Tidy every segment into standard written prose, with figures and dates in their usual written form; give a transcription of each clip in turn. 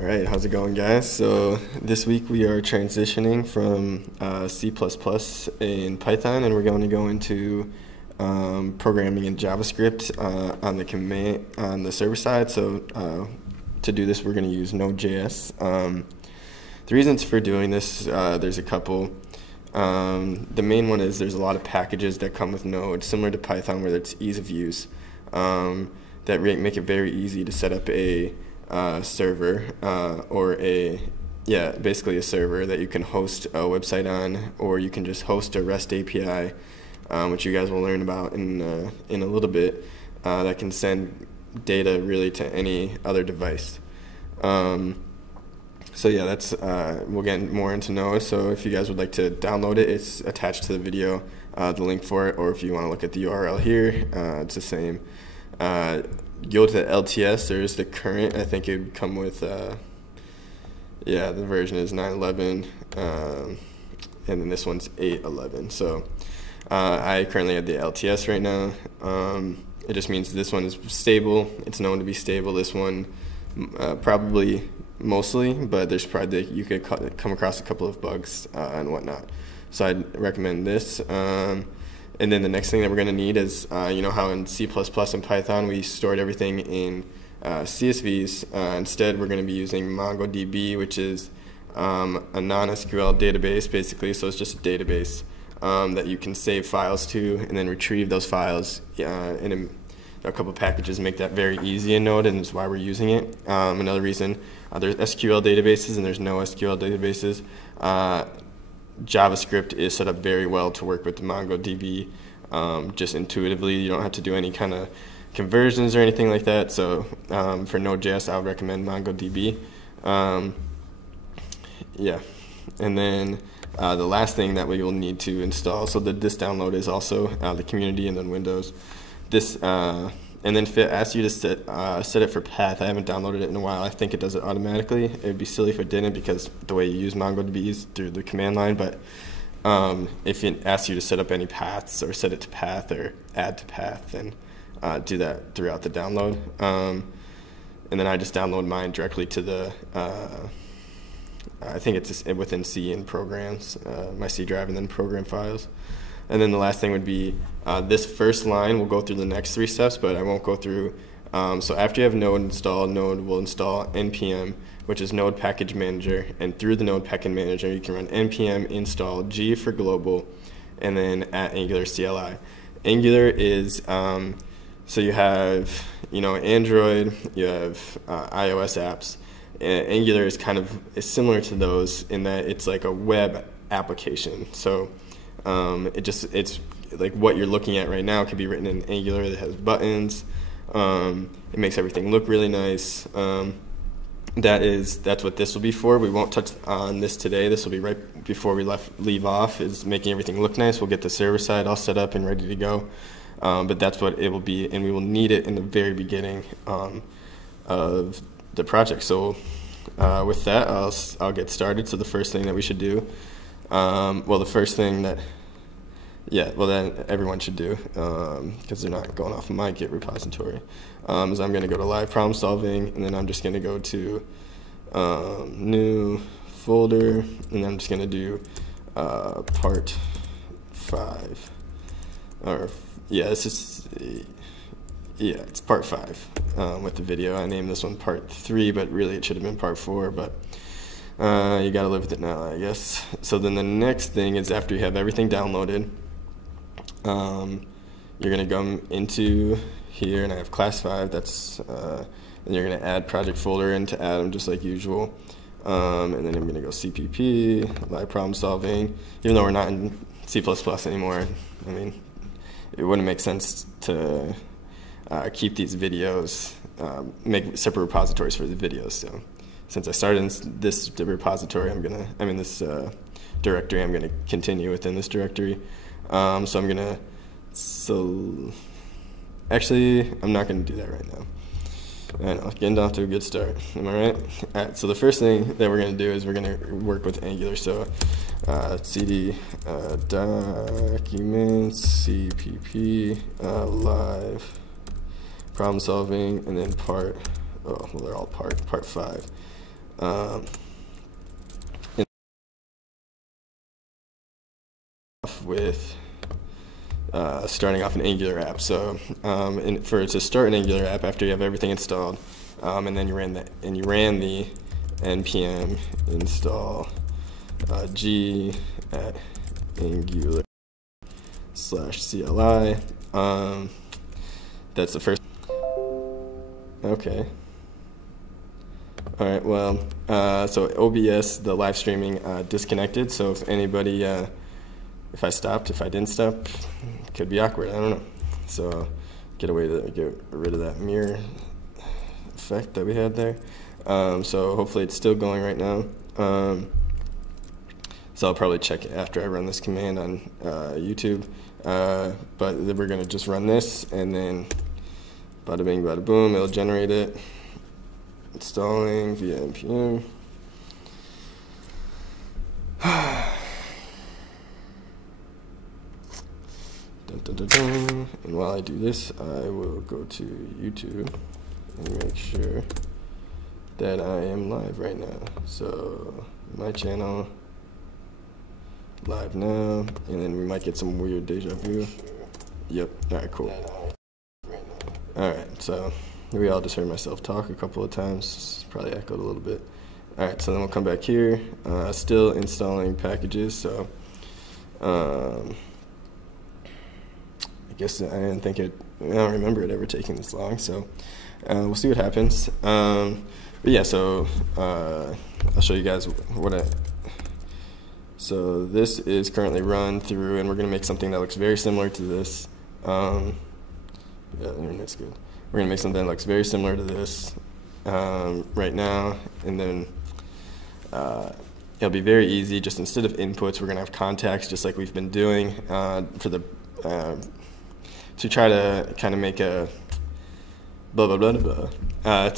Alright, how's it going, guys? So this week we are transitioning from C++ in Python, and we're going to go into programming in JavaScript on the server side. So to do this, we're going to use Node.js. The reasons for doing this, there's a couple. The main one is there's a lot of packages that come with Node, similar to Python, where it's ease of use, that make it very easy to set up a server or basically a server that you can host a website on, or you can just host a REST API, which you guys will learn about in a little bit, that can send data really to any other device. So yeah, that's we'll get more into Node. So if you guys would like to download it, it's attached to the video, the link for it, or if you want to look at the URL here, it's the same. Go to the LTS. There's the current. I think it would come with, the version is 9.11, and then this one's 8.11. So I currently have the LTS right now. It just means this one is stable. It's known to be stable. This one probably mostly, but there's probably you could come across a couple of bugs and whatnot. So I'd recommend this. And then the next thing that we're going to need is, you know how in C++ and Python we stored everything in CSVs. Instead, we're going to be using MongoDB, which is a non-SQL database, basically. So it's just a database that you can save files to and then retrieve those files in a couple packages make that very easy in Node, and that's why we're using it. Another reason, there's SQL databases and there's no SQL databases. JavaScript is set up very well to work with the MongoDB, just intuitively. You don't have to do any kind of conversions or anything like that. So for Node.js, I would recommend MongoDB. And then the last thing that we will need to install, so this download is also the community and then Windows. This and then if it asks you to set it for path, I haven't downloaded it in a while. I think it does it automatically. It would be silly if it didn't, because the way you use MongoDB is through the command line. But if it asks you to set up any paths or set it to path or add to path, then do that throughout the download. And then I just download mine directly to the I think it's just within C in programs, my C drive, and then program files. And then the last thing would be this first line. We'll go through the next three steps, but I won't go through. So after you have Node installed, Node will install npm, which is Node Package Manager. And through the Node Package Manager, you can run npm install g for global, and then @Angular CLI. Angular is so you have Android, you have iOS apps. Angular is is similar to those in that it's like a web application. So it's like what you're looking at right now could be written in Angular. That has buttons. It makes everything look really nice. That's what this will be for. We won't touch on this today. This will be right before we leave off, is making everything look nice. We'll get the server side all set up and ready to go. But that's what it will be, and we will need it in the very beginning of the project. So with that, I'll get started. So the first thing that we should do, the first thing that, that everyone should do, because they're not going off of my Git repository, is I'm going to go to live problem solving, and then I'm just going to go to new folder, and then I'm just going to do part 5. It's part 5 with the video. I named this one part 3, but really it should have been part 4, but you gotta live with it now, I guess. So then the next thing is, after you have everything downloaded, you're gonna go into here, and I have class 5. That's and you're gonna add project folder into Atom just like usual, and then I'm gonna go CPP live problem solving. Even though we're not in C++ anymore, I mean, it wouldn't make sense to keep these videos, make separate repositories for the videos. So since I started in this repository, this directory, I'm gonna continue within this directory. Actually, I'm not gonna do that right now. I know, getting off to a good start. Am I right? All right. So the first thing that we're gonna do is we're gonna work with Angular. So cd documents cpp live problem solving, and then they're all part 5. with starting off an Angular app. So to start an Angular app, after you have everything installed, and then you ran the npm install g at Angular /CLI. That's the first. Okay. All right. Well, so OBS, the live streaming, disconnected. So if anybody, if I didn't stop, it could be awkward. I don't know. So get rid of that mirror effect that we had there. So hopefully it's still going right now. So I'll probably check it after I run this command on YouTube. But then we're going to just run this, and then bada bing, bada boom, it'll generate it. Installing via npm. Dun, dun, dun, dun. And while I do this, I will go to YouTube and make sure that I am live right now. So my channel, live now, and then we might get some weird deja vu. Yep. All right, cool. All right, so we all just heard myself talk a couple of times. Probably echoed a little bit. All right, so then we'll come back here. Still installing packages. So I guess I didn't think I don't remember it ever taking this long. So we'll see what happens. But yeah, so I'll show you guys So this is currently run through, and we're going to make something that looks very similar to this. Yeah, the internet's good. We're going to make something that looks very similar to this right now, and then it'll be very easy. Just instead of inputs, we're going to have contacts, just like we've been doing to try to kind of make a blah blah blah blah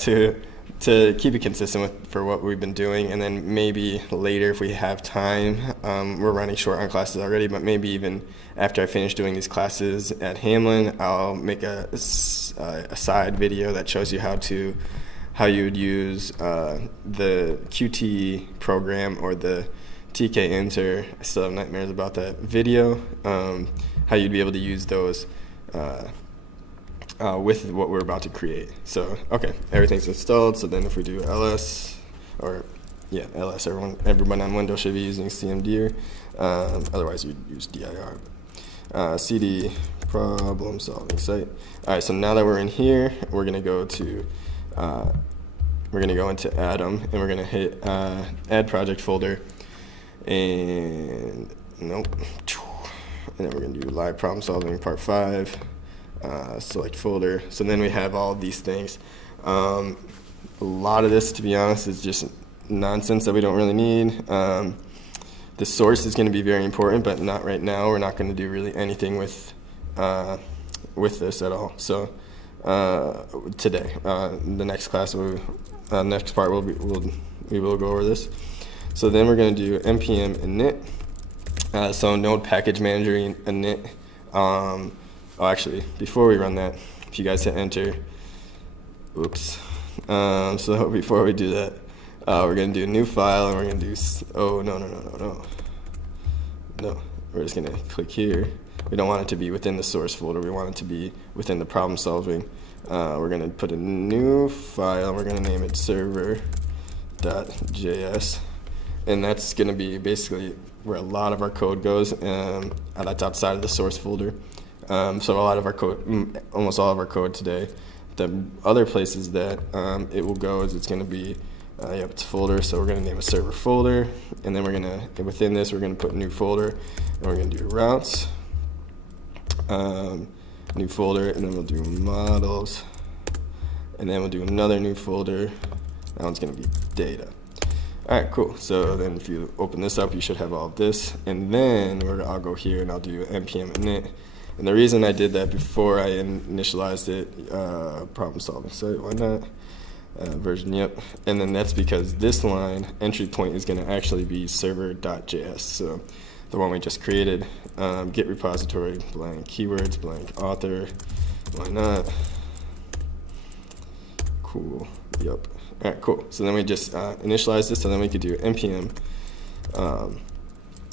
to keep it consistent for what we've been doing. And then maybe later, if we have time, we're running short on classes already, but maybe even after I finish doing these classes at Hamlin, I'll make a side video that shows you how you would use the Qt program or the tkinter. I still have nightmares about that video. How you'd be able to use those with what we're about to create. So, okay, everything's installed. So then if we do ls, ls, everyone on Windows should be using cmdir. Otherwise, you'd use dir. Cd problem solving site. All right, so now that we're in here, we're gonna go into Atom, and we're gonna hit add project folder, and nope, and then we're gonna do live problem solving part 5. Select folder. So then we have all of these things. A lot of this, to be honest, is just nonsense that we don't really need. The source is going to be very important, but not right now. We're not going to do really anything with this at all. So today, the next class, next part, we will go over this. So then we're going to do npm init. So node package manager init. Oh, actually, before we run that, if you guys hit enter, oops. So before we do that, we're going to do a new file, and we're going to do, no. We're just going to click here. We don't want it to be within the source folder. We want it to be within the problem solving. We're going to put a new file, and we're going to name it server.js. And that's going to be basically where a lot of our code goes. That's outside of the source folder. So a lot of our code, almost all of our code today, the other places that it will go is it's going to be, it's folder. So we're going to name a server folder, and then we're going to, within this, we're going to put new folder, and we're going to do routes, new folder, and then we'll do models, and then we'll do another new folder. That one's going to be data. All right, cool. So then if you open this up, you should have all of this, and then I'll go here and I'll do npm init. And the reason I did that before I initialized it, problem solving site, why not? Version, yep. And then that's because this line, entry point, is going to actually be server.js. So the one we just created, git repository, blank keywords, blank author, why not? Cool, yep. All right, cool. So then we just initialize this, and then we could do npm.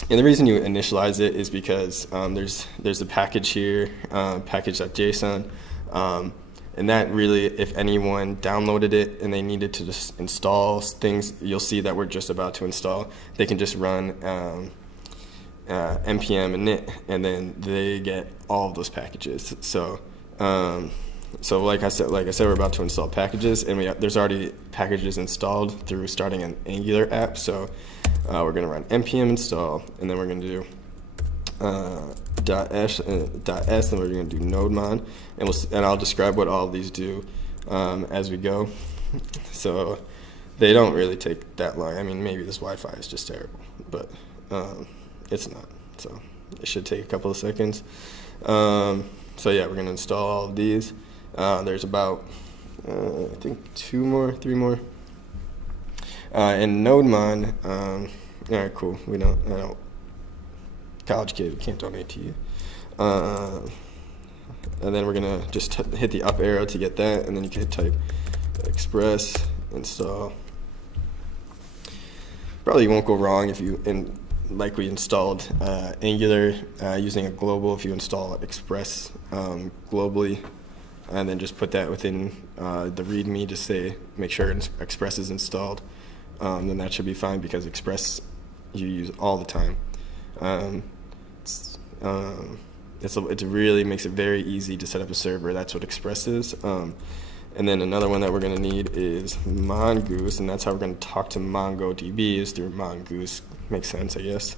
And the reason you initialize it is because there's a package here, package.json, and that really, if anyone downloaded it and they needed to just install things, you'll see that we're just about to install. They can just run npm init, and then they get all of those packages. So like I said, we're about to install packages, and there's already packages installed through starting an Angular app. So we're going to run npm install, and then we're going to do .s, and we're going to do nodemon, and I'll describe what all of these do as we go. So they don't really take that long. I mean, maybe this Wi-Fi is just terrible, but it's not. So it should take a couple of seconds. So yeah, we're going to install all of these. There's about I think 3 more. And nodemon. All right, cool. I don't. College kid, we can't donate to you. And then we're gonna just hit the up arrow to get that, and then you can type express install. Probably won't go wrong if you like we installed Angular using a global. If you install Express globally, and then just put that within the README, just say make sure Express is installed, then that should be fine, because Express you use all the time. It really makes it very easy to set up a server. That's what Express is. And then another one that we're going to need is Mongoose, and that's how we're going to talk to MongoDB, is through Mongoose. Makes sense, I guess.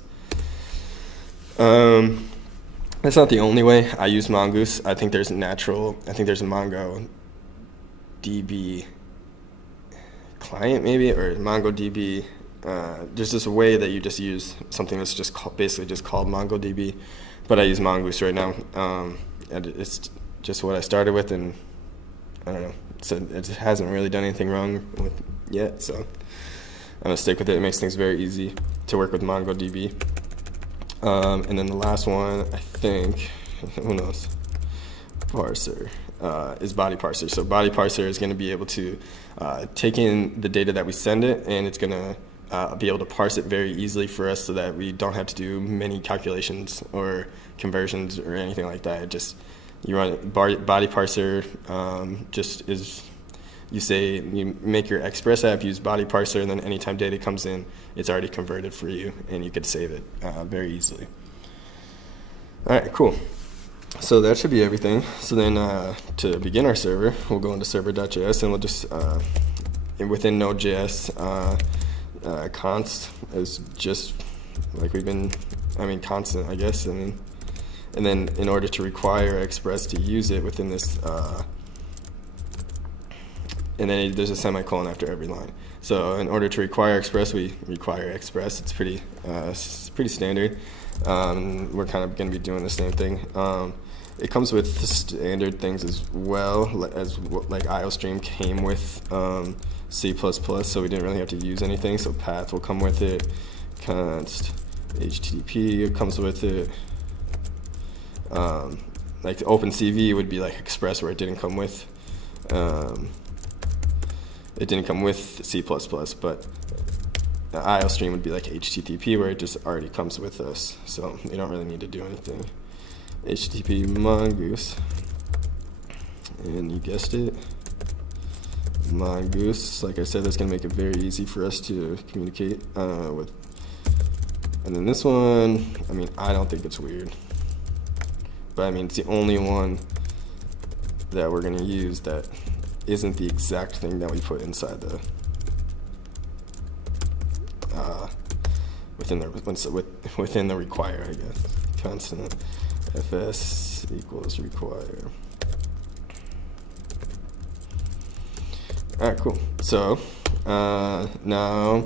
That's not the only way I use Mongoose. I think there's a MongoDB client, maybe, or MongoDB. There's just a way that you just use something that's just basically just called MongoDB, but I use Mongoose right now. And it's just what I started with, and I don't know. So it hasn't really done anything wrong with yet, so I'm gonna stick with it. It makes things very easy to work with MongoDB. And then the last one, I think, who knows, Parser, is body parser. So body parser is going to be able to take in the data that we send it, and it's going to be able to parse it very easily for us, so that we don't have to do many calculations or conversions or anything like that. It just, you run it, body parser just is, you make your Express app use body parser, and then anytime data comes in, it's already converted for you, and you could save it very easily. All right, cool. So that should be everything. So then to begin our server, we'll go into server.js, and we'll just, within Node.js, const is just like we've been, constant, I guess. And then in order to require Express to use it within this, and then there's a semicolon after every line. So in order to require Express, we require Express. It's pretty standard. We're kind of going to be doing the same thing. It comes with standard things as well, like IOStream came with C++, so we didn't really have to use anything. So path will come with it. Const HTTP comes with it. Like the OpenCV would be like Express, where it didn't come with. It didn't come with C++, but the IOStream would be like HTTP, where it just already comes with us, so you don't really need to do anything. HTTP Mongoose, and you guessed it, Mongoose. Like I said, that's going to make it very easy for us to communicate with. And then this one, I don't think it's weird, but it's the only one that we're going to use that isn't the exact thing that we put inside the within the require, I guess. Constant fs equals require. All right, cool. So now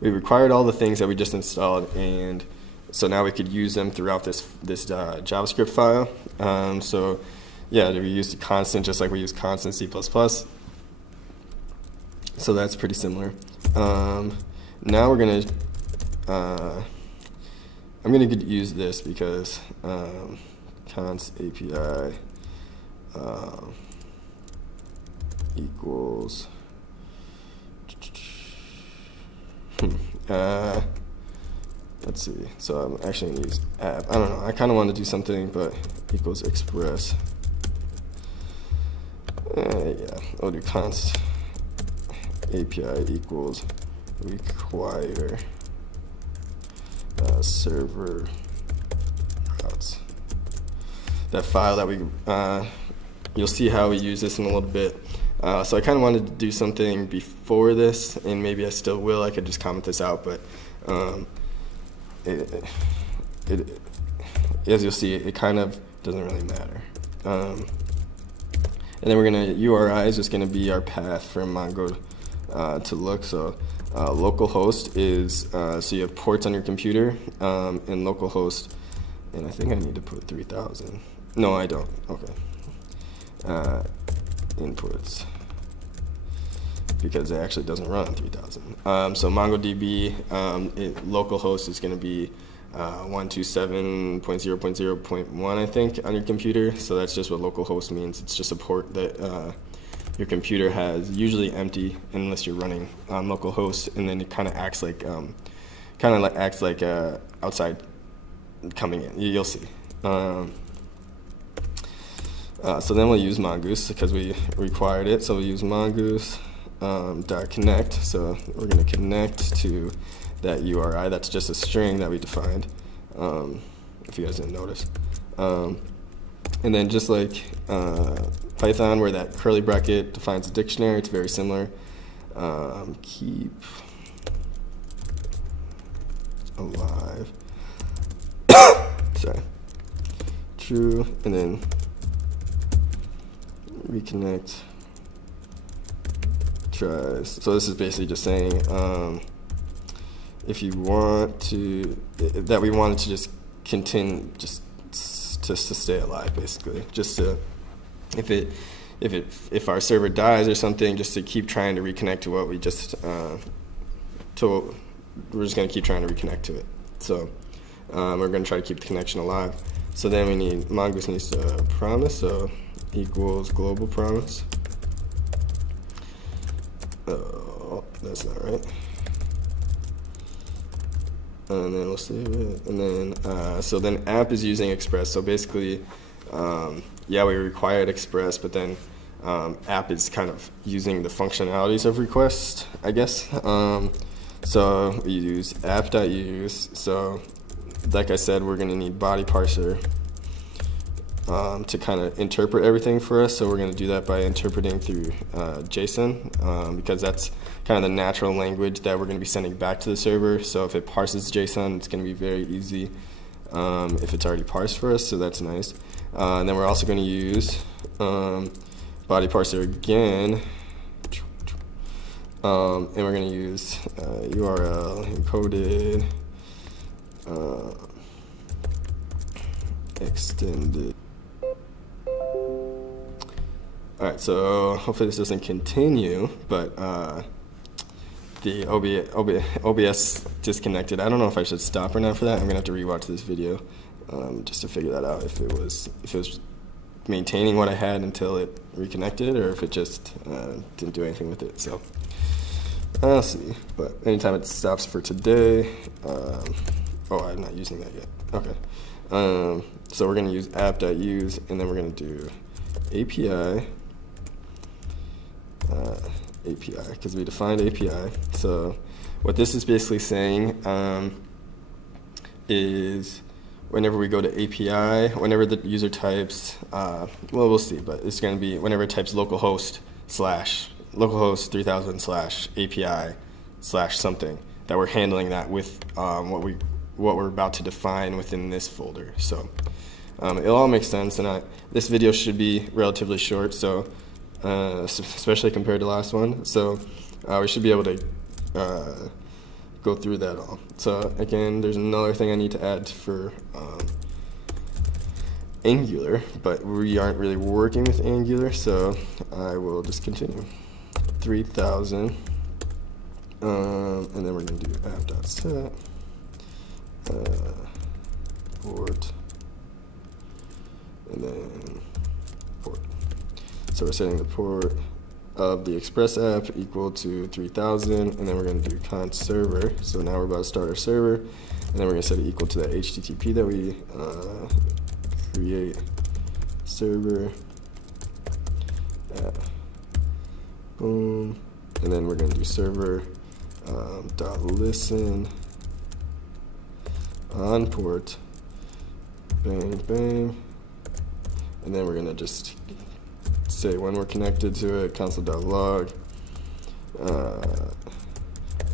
we required all the things that we just installed, and so now we could use them throughout this JavaScript file. So yeah, we used constant just like we use constant C++. So that's pretty similar. Now we're gonna, I'm gonna use this because const API equals let's see. So I'm actually going to use app. I don't know. I kind of want to do something, but equals express. Yeah, I'll do const API equals require server routes. That file that we, you'll see how we use this in a little bit. So I kind of wanted to do something before this, and maybe I still will. I could just comment this out, but as you'll see, it kind of doesn't really matter. And then we're gonna, URI is just gonna be our path from Mongo to look. So localhost is, so you have ports on your computer, and localhost, and I think I need to put 3000. No, I don't, okay. Inputs, because it actually doesn't run on 3000. So MongoDB, localhost is gonna be 127.0.0.1, I think, on your computer. So that's just what localhost means. It's just a port that your computer has, usually empty unless you're running on localhost, and then it kind of acts like outside coming in. You'll see. So then we'll use Mongoose because we required it. So we'll use Mongoose .connect. So we're going to connect to that URI. That's just a string that we defined, if you guys didn't notice. And then just like Python, where that curly bracket defines a dictionary, it's very similar. Keep alive. Sorry. True, and then reconnect tries. So this is basically just saying, if you want to, that we wanted to just continue, just to stay alive, basically. Just to, if our server dies or something, just to keep trying to reconnect to what we just, we're just going to keep trying to reconnect to it. So we're going to try to keep the connection alive. So then we need, Mongoose needs to promise, so equals global promise. Oh, that's not right. And then we'll save it. And then, so then app is using Express. So basically, yeah, we required Express, but then app is kind of using the functionalities of request, I guess. So we use app.use. So like I said, we're going to need body parser to kind of interpret everything for us. So we're going to do that by interpreting through JSON, because that's kind of the natural language that we're going to be sending back to the server. So if it parses JSON, it's going to be very easy if it's already parsed for us, so that's nice. And then we're also going to use body parser again, and we're going to use URL encoded extended. Alright, so hopefully this doesn't continue, but the OBS disconnected. I don't know if I should stop or not for that. I'm going to have to rewatch this video just to figure that out, if it was maintaining what I had until it reconnected, or if it just didn't do anything with it. So I'll see. But anytime it stops for today, oh, I'm not using that yet. Okay. So we're going to use app.use, and then we're going to do API, because we defined API. So what this is basically saying is whenever we go to API, whenever the user types, well, we'll see, but it's going to be whenever it types localhost 3000 / API / something, that we're handling that with what we're about to define within this folder. So it all makes sense, and this video should be relatively short, so especially compared to the last one. So we should be able to go through that all. So again, there's another thing I need to add for Angular, but we aren't really working with Angular, so I will just continue. 3000, and then we're going to do app.set port, and then port. So we're setting the port of the Express app equal to 3000, and then we're going to do const server. So now we're about to start our server, and then we're going to set it equal to the HTTP that we create server. Boom, and then we're going to do server dot listen on port, bang bang, and then we're going to just say when we're connected to it, console.log,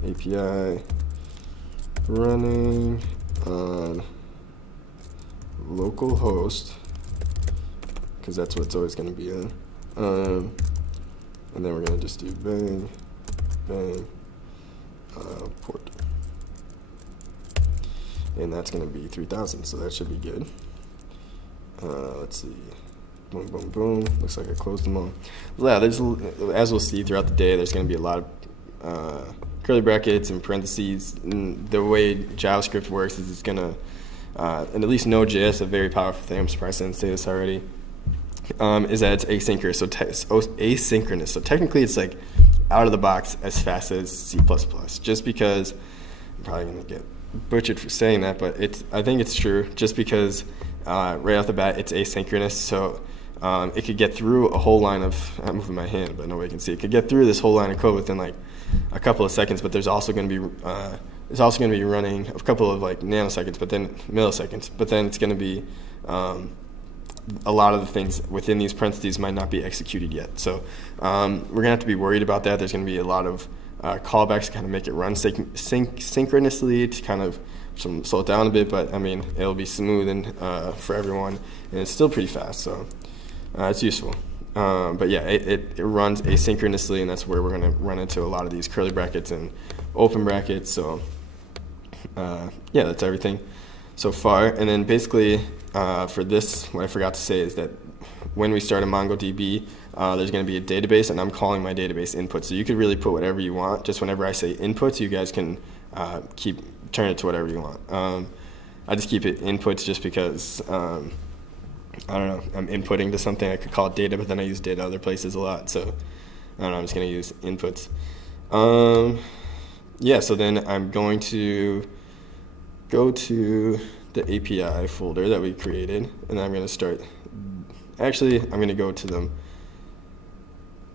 API running on localhost, because that's what it's always going to be in. And then we're going to just do bang, bang, port. And that's going to be 3000, so that should be good. Let's see. Boom, boom, boom. Looks like I closed them all. Yeah, as we'll see throughout the day, there's going to be a lot of curly brackets and parentheses. And the way JavaScript works is it's going to, and at least Node.js, a very powerful thing, I'm surprised I didn't say this already, is that it's asynchronous. So technically it's like out of the box as fast as C++. Just because, I'm probably going to get butchered for saying that, but I think it's true, just because right off the bat it's asynchronous. So it could get through a whole line of, I'm moving my hand but nobody can see, it could get through this whole line of code within like a couple of seconds, but there's also going to be running a couple of like nanoseconds, but then milliseconds, but then it's going to be a lot of the things within these parentheses might not be executed yet. So we're going to have to be worried about that. There's going to be a lot of callbacks to kind of make it run synchronously to kind of slow it down a bit, but I mean, it'll be smooth and for everyone, and it's still pretty fast, so it's useful. But yeah, it runs asynchronously, and that's where we're going to run into a lot of these curly brackets and open brackets. So yeah, that's everything so far. And then basically for this, what I forgot to say is that when we start a MongoDB, there's going to be a database, and I'm calling my database input. So you could really put whatever you want. Just whenever I say inputs, you guys can turn it to whatever you want. I just keep it inputs just because, I don't know, I'm inputting to something. I could call it data, but then I use data other places a lot. So I don't know, I'm just going to use inputs. Yeah, so then I'm going to go to the API folder that we created, and I'm going to start. Actually, I'm going to go to them.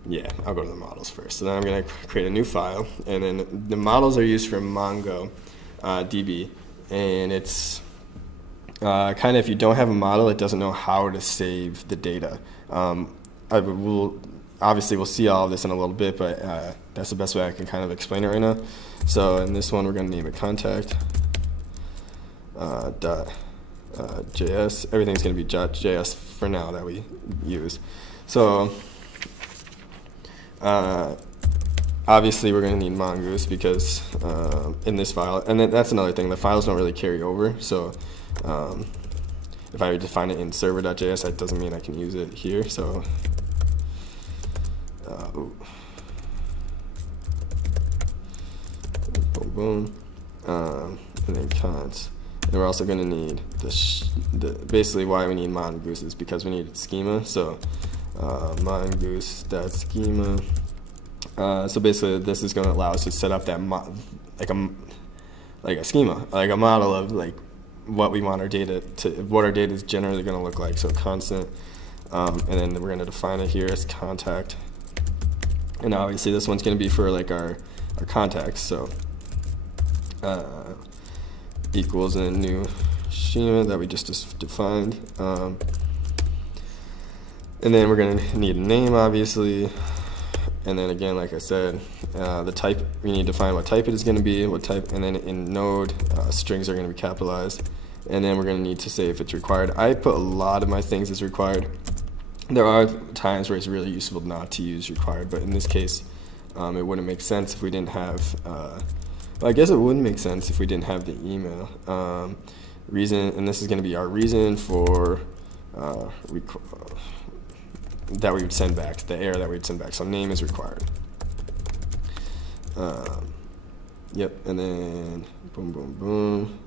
Yeah, I'll go to the models first. So then I'm going to create a new file, and then the models are used from MongoDB, and it's kind of, if you don't have a model, it doesn't know how to save the data. Obviously, we'll see all of this in a little bit, but that's the best way I can kind of explain it right now. So in this one, we're going to name it contact. .js. Everything's going to be .js for now that we use. So obviously we're going to need Mongoose because in this file, and that's another thing, the files don't really carry over. So if I define it in server.js, that doesn't mean I can use it here. So boom, boom, and then const. And we're also going to need basically why we need Mongoose is because we need schema. So mongoose.schema. So basically, this is going to allow us to set up that like a schema, like a model of like what we want our data to, what our data is generally going to look like. So constant, and then we're going to define it here as contact. And obviously, this one's going to be for like our contacts. So equals in a new schema that we just defined. And then we're going to need a name, obviously. And then again, like I said, the type, we need to find what type it is going to be, what type, and then in Node, strings are going to be capitalized. And then we're going to need to say if it's required. I put a lot of my things as required. There are times where it's really useful not to use required, but in this case, it wouldn't make sense if we didn't have, well, I guess it wouldn't make sense if we didn't have the email. Reason, and this is going to be our reason for that we would send back, the error that we'd send back. So name is required. Yep, and then boom, boom, boom.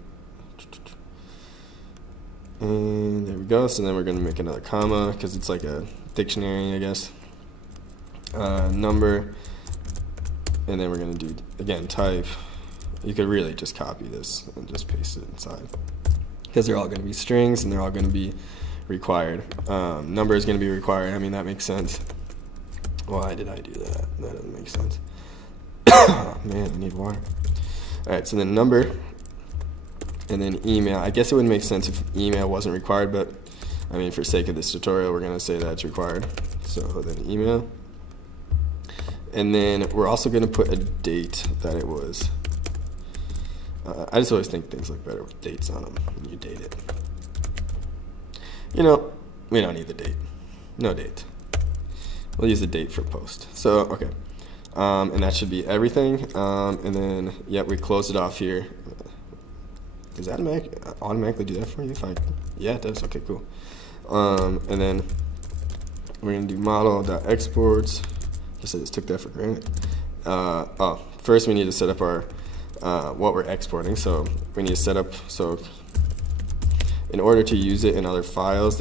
And there we go. So then we're going to make another comma because it's like a dictionary, I guess. number, and then we're going to do, again, type. You could really just copy this and just paste it inside, because they're all going to be strings and they're all going to be required. Number is going to be required. I mean, that makes sense. Why did I do that? That doesn't make sense. Oh, man, I need water. All right, so then number, and then email. I guess it would make sense if email wasn't required, but I mean, for sake of this tutorial, we're going to say that it's required. So then email. And then we're also going to put a date that it was. I just always think things look better with dates on them when you date it. You know, we don't need the date. No date. We'll use the date for post. So, okay. And that should be everything. And then, yep, we close it off here. Does that automatically do that for you? Yeah, it does. Okay, cool. And then we're going to do model.exports. I guess I just took that for granted. First we need to set up our what we're exporting. So we need to set up, so in order to use it in other files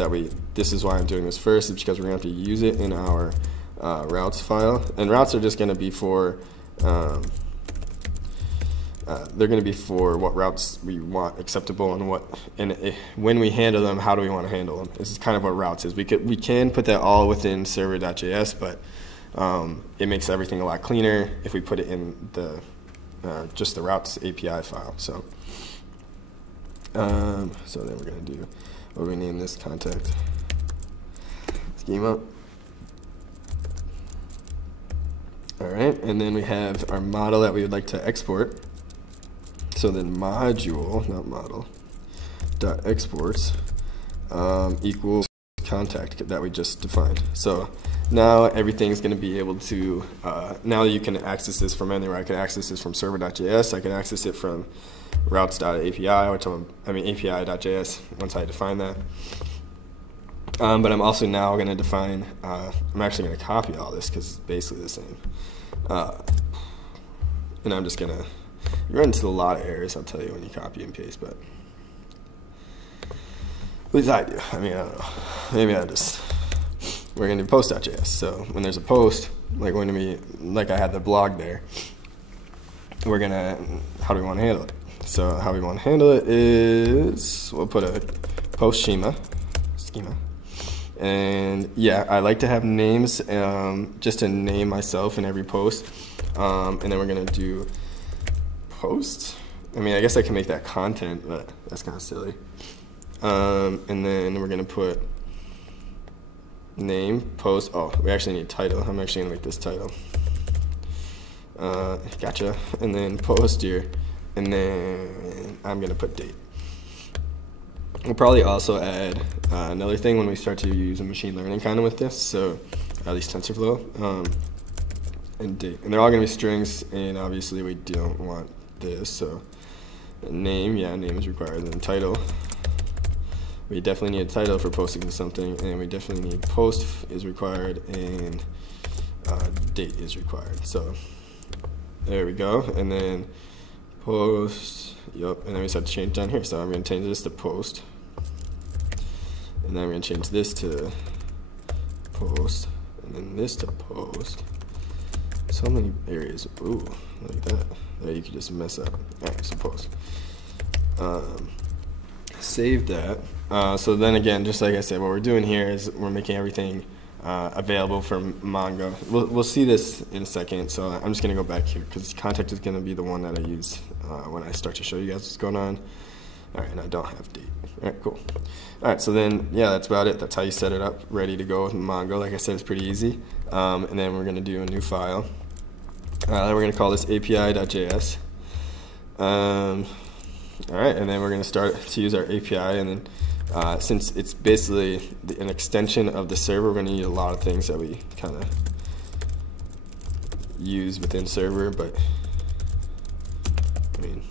this is why I'm doing this first, is because we're going to have to use it in our routes file. And routes are just going to be for, they're going to be for what routes we want acceptable and when we handle them, how do we want to handle them. This is kind of what routes is. We can put that all within server.js, but it makes everything a lot cleaner if we put it in the just the routes API file. So then we're going to do, what do we name this? Contact schema. All right, and then we have our model that we would like to export. So then module, not model, dot exports equals contact that we just defined. So now everything's going to be able to, now you can access this from anywhere. I can access this from server.js. I can access it from routes.api, API.js once I define that. But I'm also now going to define, I'm actually going to copy all this because it's basically the same. And I'm just going to, you run into a lot of errors, I'll tell you, when you copy and paste, but at least I do. I mean, I don't know. Maybe we're going to do post.js. So when there's a post, like I had the blog there, we're going to, how do we want to handle it? So how we want to handle it is, we'll put a post schema. And yeah, I like to have names, just to name myself in every post. And then we're going to do post. I mean, I guess I can make that content, but that's kind of silly. And then we're going to put name, post. Oh, we actually need title. I'm actually going to make this title. Gotcha. And then post here. And then I'm going to put date. We'll probably also add another thing when we start to use a machine learning kind of with this. So at least TensorFlow and date. And they're all going to be strings. And obviously we don't want this. So name, yeah, name is required. And then title. We definitely need a title for posting to something, and we definitely need post is required, and date is required. So there we go, and then post, yep, and then we just have to change down here. So I'm going to change this to post, and then I'm going to change this to post, and then this to post. So many areas. Ooh, look at that. There you could just mess up. All right, so post. Save that. So then again, just like I said, what we're doing here is we're making everything available from Mongo. We'll see this in a second, so I'm just going to go back here because contact is going to be the one that I use when I start to show you guys what's going on. All right, and I don't have date. All right, cool. All right, so then, yeah, that's about it. That's how you set it up, ready to go with Mongo. Like I said, it's pretty easy. And then we're going to do a new file. Then we're going to call this api.js. All right, and then we're going to start to use our API, and then since it's basically an extension of the server, we're going to need a lot of things that we kind of use within server, but I mean,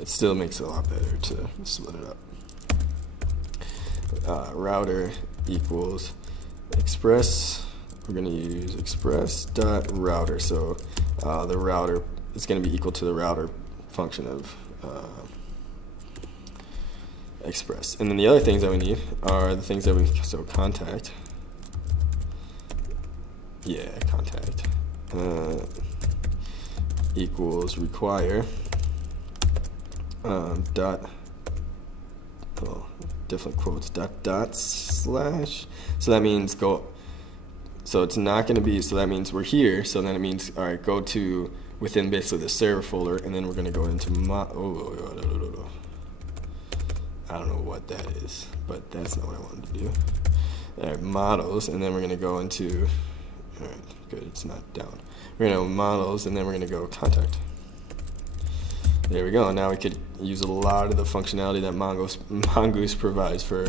it still makes it a lot better to split it up. Router equals express. We're going to use express.router, so the router is going to be equal to the router function of express. And then the other things that we need are the things that so contact. Yeah, contact. equals require dot, oh, definitely quotes, dot slash. So that means go, so it's not going to be, so that means we're here, so then it means, all right, go to within basically the server folder, and then we're going to go into I don't know what that is, but that's not what I wanted to do. All right, models, and then we're going to go into, all right, good, it's not down. We're going to go models, and then we're going to go contact. There we go. Now we could use a lot of the functionality that Mongoose provides for.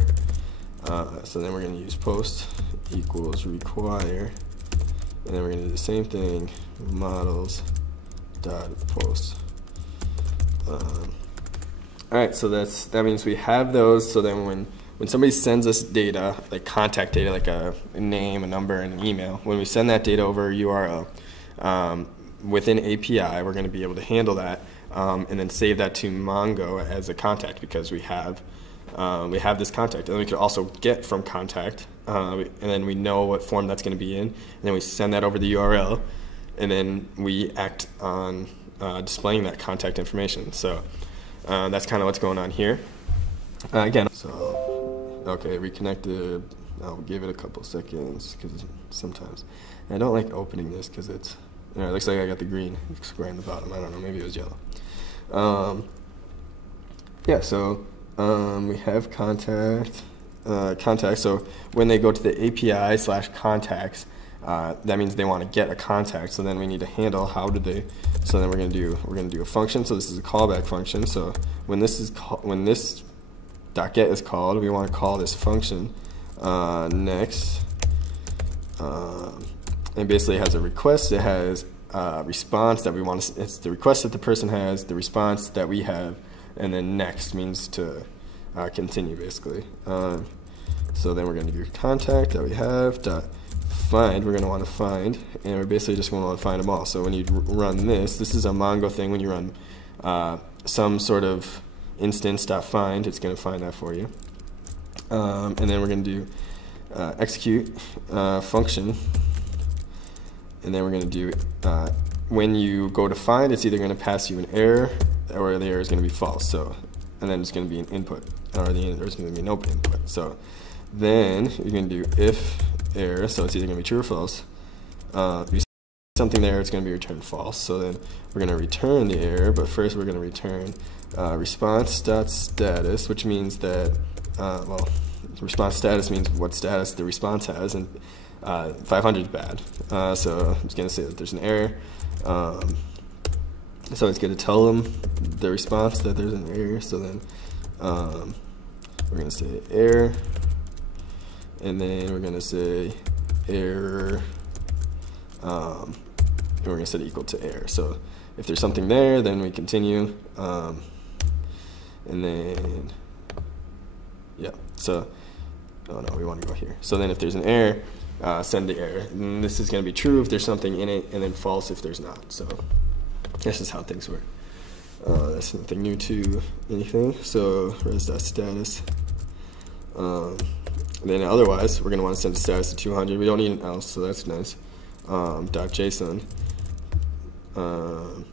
So then we're going to use post equals require, and then we're going to do the same thing, models dot post. All right, so that means we have those. So then when somebody sends us data, like contact data, like a name, a number, and an email, when we send that data over a URL, within API, we're going to be able to handle that and then save that to Mongo as a contact, because we have this contact. And then we could also get from contact, and then we know what form that's going to be in, and then we send that over the URL, and then we act on displaying that contact information. So that's kind of what's going on here. Again, so okay, reconnected. I'll give it a couple seconds because sometimes I don't like opening this because it's, you know, it looks like I got the green square in the bottom. I don't know, maybe it was yellow. Yeah, so we have contact. So when they go to the API / contacts, that means they want to get a contact. So then we need to handle how do they. So then we're going to do a function. So this is a callback function. So when this .get is called, we want to call this function next. And basically it has a request. It has a response that we want to. It's the request that the person has, the response that we have, and then next means to continue basically. So then we're going to do contact that we have dot find. We're going to want to find, and we're basically just going to want to find them all. So when you run this is a Mongo thing. When you run some sort of instance.find, it's going to find that for you. And then we're going to do execute function, and then we're going to do when you go to find, it's either going to pass you an error or the error is going to be false. So, and then it's going to be an input, or there's going to be an open input. So then you're going to do if error, so it's either going to be true or false. If you see something there, it's going to be returned false. So then we're going to return the error, but first we're going to return response.status, which means that, well, response status means what status the response has, and 500 is bad. So it's going to say that there's an error. So it's going to tell them the response that there's an error. So then we're going to say error, and then we're going to say error, and we're going to set it equal to error. So if there's something there, then we continue, and then yeah. So oh no, we want to go here. So then if there's an error, send the error. And this is going to be true if there's something in it, and then false if there's not. So this is how things work. That's nothing new to anything. So res.status. Then otherwise, we're going to want to send the status to 200. We don't need an else, so that's nice. .json. And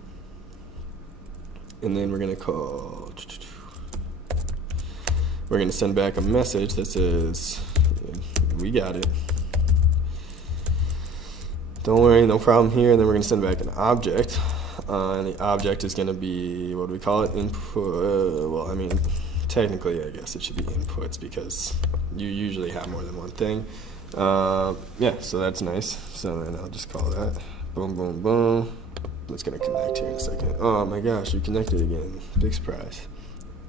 then we're going to call. We're going to send back a message that says, we got it. Don't worry, no problem here. And then we're going to send back an object. And the object is going to be, what do we call it? Input. Well, I mean, technically, I guess it should be inputs because you usually have more than one thing. Yeah, so that's nice. So then I'll just call that. Boom, boom, boom. It's going to connect here in a second. Oh my gosh, you connected again. Big surprise.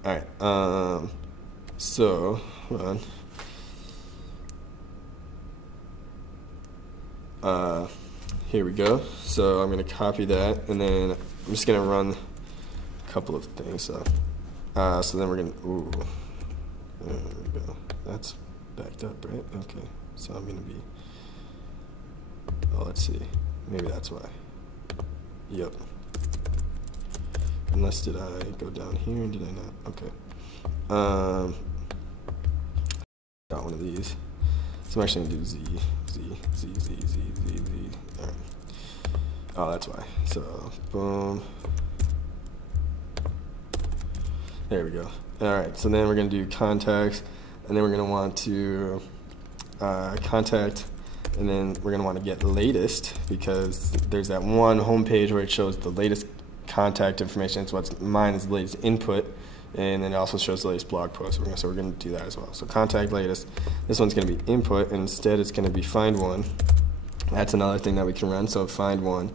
All right. So, hold on. Here we go. So I'm going to copy that, and then I'm just going to run a couple of things. So then we're going to, ooh, there we go. That's backed up, right? Okay. So I'm going to be, oh, let's see. Maybe that's why. Yep. Unless did I go down here and did I not? Okay. Got one of these. So I'm actually going to do Z. All right. Oh, that's why. So boom. There we go. All right, so then we're going to do contacts, and then we're going to want to contact, and then we're going to want to get latest, because there's that one home page where it shows the latest contact information. It's what's mine is the latest input, and then it also shows the latest blog post. So we're going to do that as well. So contact latest. This one's going to be input, and instead it's going to be find one. That's another thing that we can run. So find one,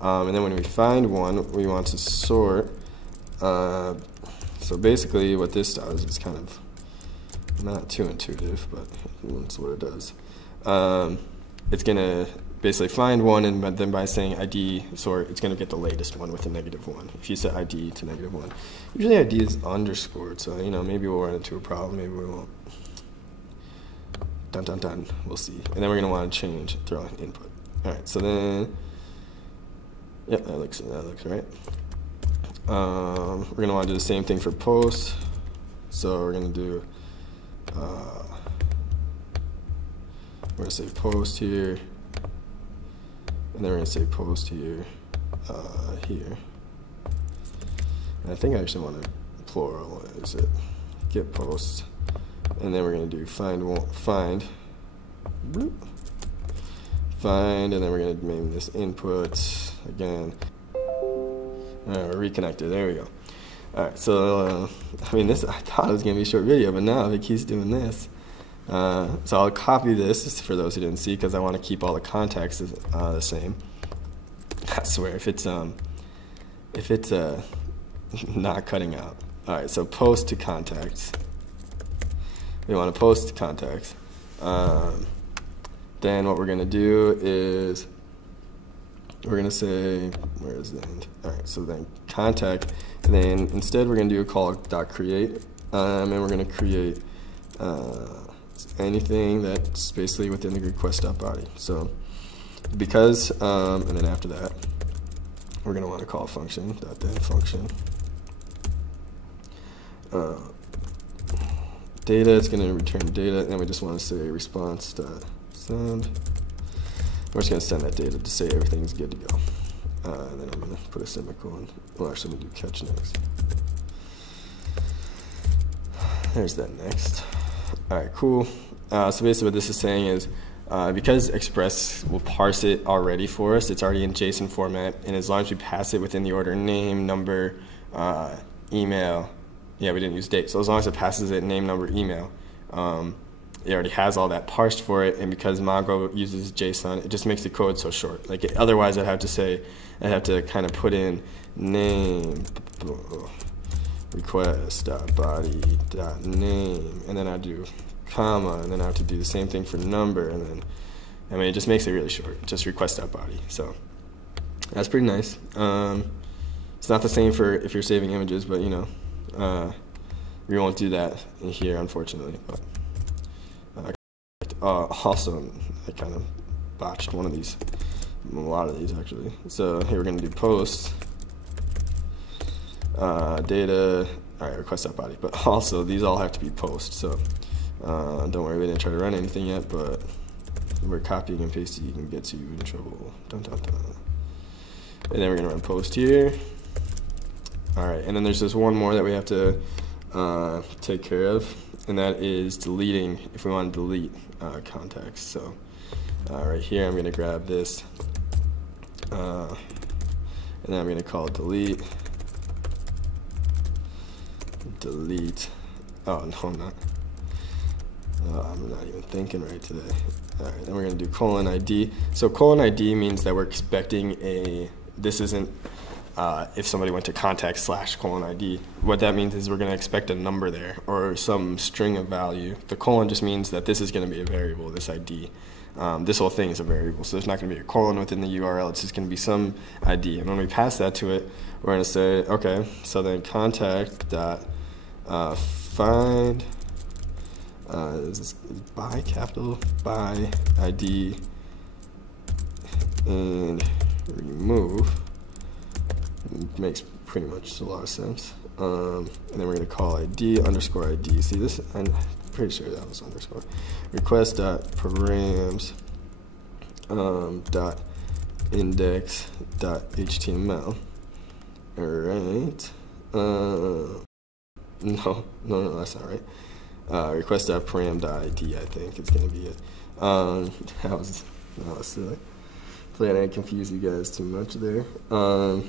and then when we find one, we want to sort. So basically what this does is kind of not too intuitive, but that's what it does. It's going to basically find one, and then by saying ID sort, it's going to get the latest one with a -1. If you set ID to -1. Usually ID is underscored, so maybe we'll run into a problem, maybe we won't. Dun dun dun, we'll see. And then we're going to want to throw in input. Alright, so then, yep, that looks right. We're going to want to do the same thing for post. So we're going to do, we're going to say post here, and then we're going to say post here, here. And I think I actually want to pluralize it. Get post, and then we're going to do find, and then we're going to name this input again. We're reconnected. There we go. All right. So I mean, I thought it was going to be a short video, but now it keeps doing this. So I'll copy this for those who didn't see, because I want to keep all the contacts the same. I swear, if it's not cutting out. All right. So post to contacts. We want to post to contacts. Then what we're going to do is we're going to say, where is the end? All right, so then contact, and then instead we're going to do a call.create, and we're going to create anything that's basically within the request.body. So because, and then after that, we're going to want to call function, .then function. Data, it's going to return data, and then we just want to say response.send. We're just going to send that data to say everything's good to go. And then I'm going to put a semicolon. Well, actually, I'm going to do catch next. There's that next. All right, cool. So basically what this is saying is, because Express will parse it already for us, it's already in JSON format, and as long as we pass it within the order name, number, email, yeah, we didn't use date, so as long as it passes it name, number, email, it already has all that parsed for it, and because Mongo uses JSON, it just makes the code so short. Like otherwise, I'd have to kind of put in name, request.body.name, and then I do comma, and then I have to do the same thing for number, and then, I mean, it just makes it really short, just request.body. So that's pretty nice. It's not the same for if you're saving images, but we won't do that in here, unfortunately. But also, I kind of botched a lot of these actually. So here we're going to do post, data, all right, request.body, but also these all have to be post. So don't worry, we didn't try to run anything yet, but we're copying and pasting can get you in trouble. Dun, dun, dun. And then we're going to run post here. All right, and then there's just one more that we have to take care of, and that is deleting, if we want to delete contacts. So right here, I'm going to grab this, and then I'm going to call it delete. Oh, no, I'm not. I'm not even thinking right today. All right, then we're going to do colon ID. So colon ID means that we're expecting this isn't if somebody went to contact / colon ID. What that means is we're going to expect a number there or some string of value. The colon just means that this is going to be a variable, this ID. This whole thing is a variable, so there's not going to be a colon within the URL. It's just going to be some ID. And when we pass that to it, we're going to say, okay, so then contact dot find is this by capital by ID and remove. It makes pretty much a lot of sense. And then we're going to call ID underscore ID. See this? I'm pretty sure that was underscore. Request dot params dot index.html. All right. No, that's not right. Request.param.id, I think is going to be it. That was silly. Hopefully I didn't confuse you guys too much there. So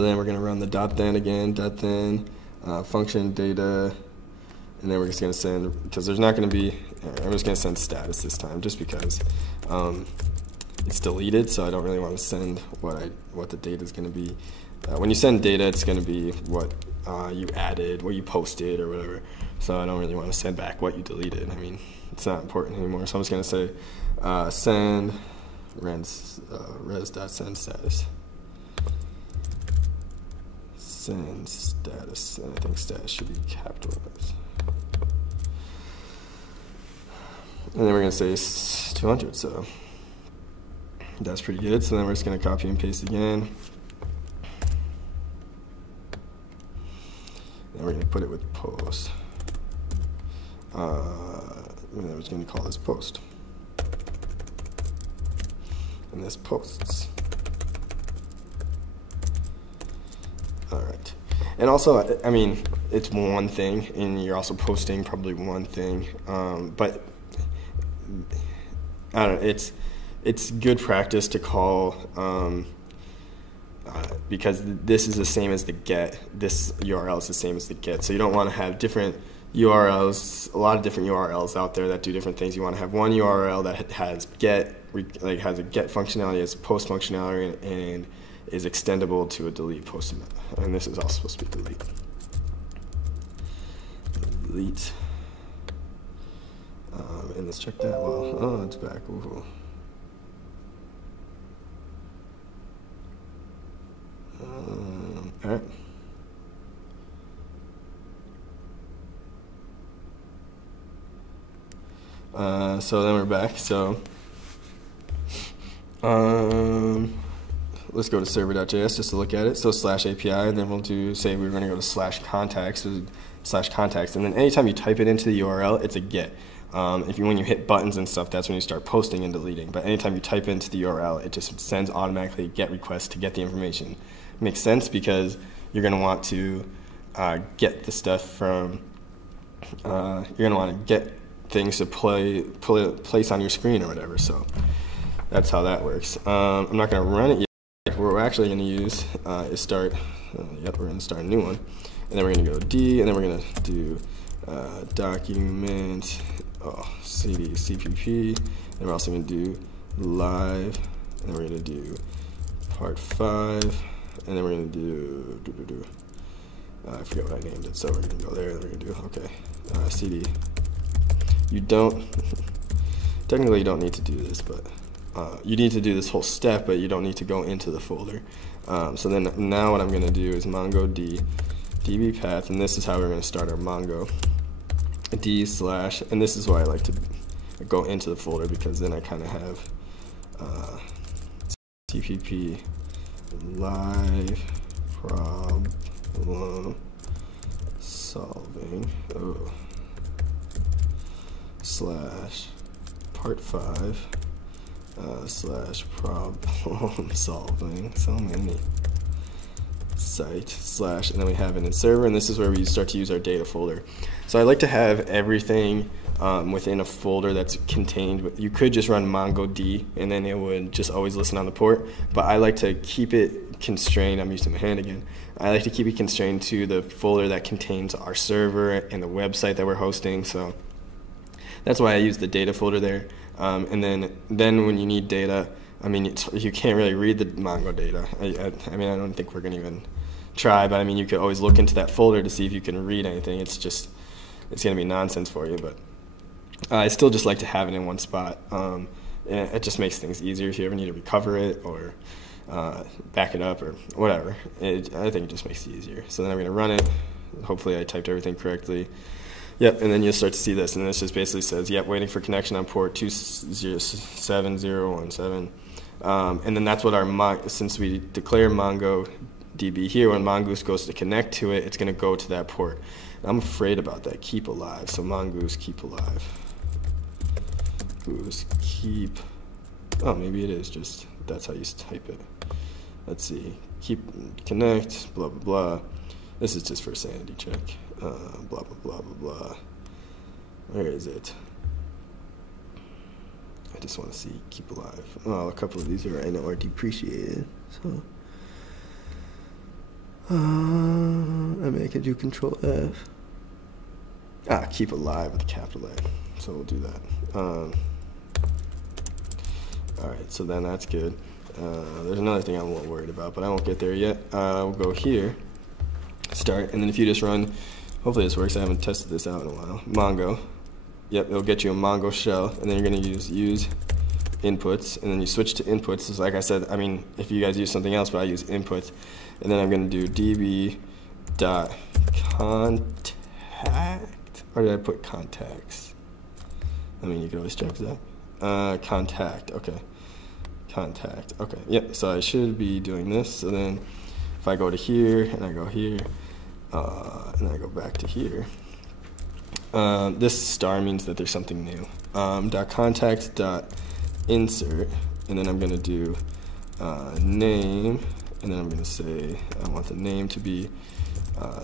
then we're going to run the .then again, .then, function data, and then we're just going to send, because there's not going to be, I'm just going to send status this time, just because it's deleted, so I don't really want to send what the data is going to be. When you send data, it's going to be what you added, what you posted, or whatever. So I don't really want to send back what you deleted. I mean, it's not important anymore. So I'm just going to say send res.send status. Send status, and I think status should be capitalized. And then we're going to say 200, so that's pretty good. So then we're just going to copy and paste again. And we're going to put it with post. And then we're just going to call this post. And this posts. All right. And also, I mean, it's one thing, and you're also posting probably one thing. But I don't know, it's good practice to call, because this is the same as the get. This URL is the same as the get. So you don't want to have different URLs, a lot of different URLs out there that do different things. You want to have one URL that has get, like has a get functionality, has a post functionality, and is extendable to a delete post. And this is also supposed to be delete. Delete. And let's check that. Well, oh, it's back. Ooh. All right. So then we're back. So let's go to server.js just to look at it. So /API, and then we'll do, say we're going to go to /contacts, and then anytime you type it into the URL, it's a get. When you hit buttons and stuff, that's when you start posting and deleting. But anytime you type into the URL, it just sends automatically a get request to get the information. Makes sense because you're going to want to get the stuff from, you're going to want to get things to place on your screen or whatever. So that's how that works. I'm not going to run it yet. What we're actually going to use is start, we're going to start a new one. And then we're going to go D, and then we're going to do document, cd cpp, and we're also going to do live, and then we're going to do part 5, and then we're going to do I forget what I named it, so we're going to go there, and we're going to do, okay, cd. You don't, technically you don't need to do this, but you need to do this whole step, but you don't need to go into the folder. So then now what I'm going to do is MongoDB DB path, and this is how we're going to start our Mongo d/, and this is why I like to go into the folder, because then I kind of have cpp live problem solving /part 5 /problem solving, so many site / and then we have it in server, and this is where we start to use our data folder. So I like to have everything within a folder that's contained. You could just run MongoD and then it would just always listen on the port, but I like to keep it constrained. I'm using my hand again. I like to keep it constrained to the folder that contains our server and the website that we're hosting. So that's why I use the data folder there. And then when you need data, I mean, you can't really read the Mongo data. I mean, I don't think we're going to even try, but I mean, you could always look into that folder to see if you can read anything. It's going to be nonsense for you, but I still just like to have it in one spot. And it just makes things easier if you ever need to recover it or back it up or whatever. I think it just makes it easier. So then I'm going to run it. Hopefully I typed everything correctly. Yep, and then you'll start to see this, and this just basically says, yep, waiting for connection on port 27017. And then that's what since we declare MongoDB here, when Mongoose goes to connect to it, it's going to go to that port. And I'm afraid about that, keep alive. So Mongoose keep alive. Goose keep, oh, maybe it is just That's how you type it. Let's see. Keep connect, blah, blah, blah. This is just for sanity check. Blah, blah, blah, blah, blah. Where is it? I just want to see keep alive. Oh, a couple of these are, I know, are depreciated. So, I mean, I could do Control F. Keep alive with a capital A. So we'll do that. All right, so then that's good. There's another thing I'm a little worried about, but I won't get there yet. We'll go here, start, and then if you just run, hopefully this works. I haven't tested this out in a while. Mongo. Yep, it'll get you a Mongo shell, and then you're going to use inputs, and then you switch to inputs. So like I said, I mean, if you guys use something else, but I use inputs, and then I'm going to do db.contact, or did I put contacts? I mean, you can always check that. Contact, okay. Contact, okay. Yep, so I should be doing this. So then if I go to here, and I go here, and I go back to here, this star means that there's something new. .contact.insert, and then I'm going to do name, and then I'm going to say I want the name to be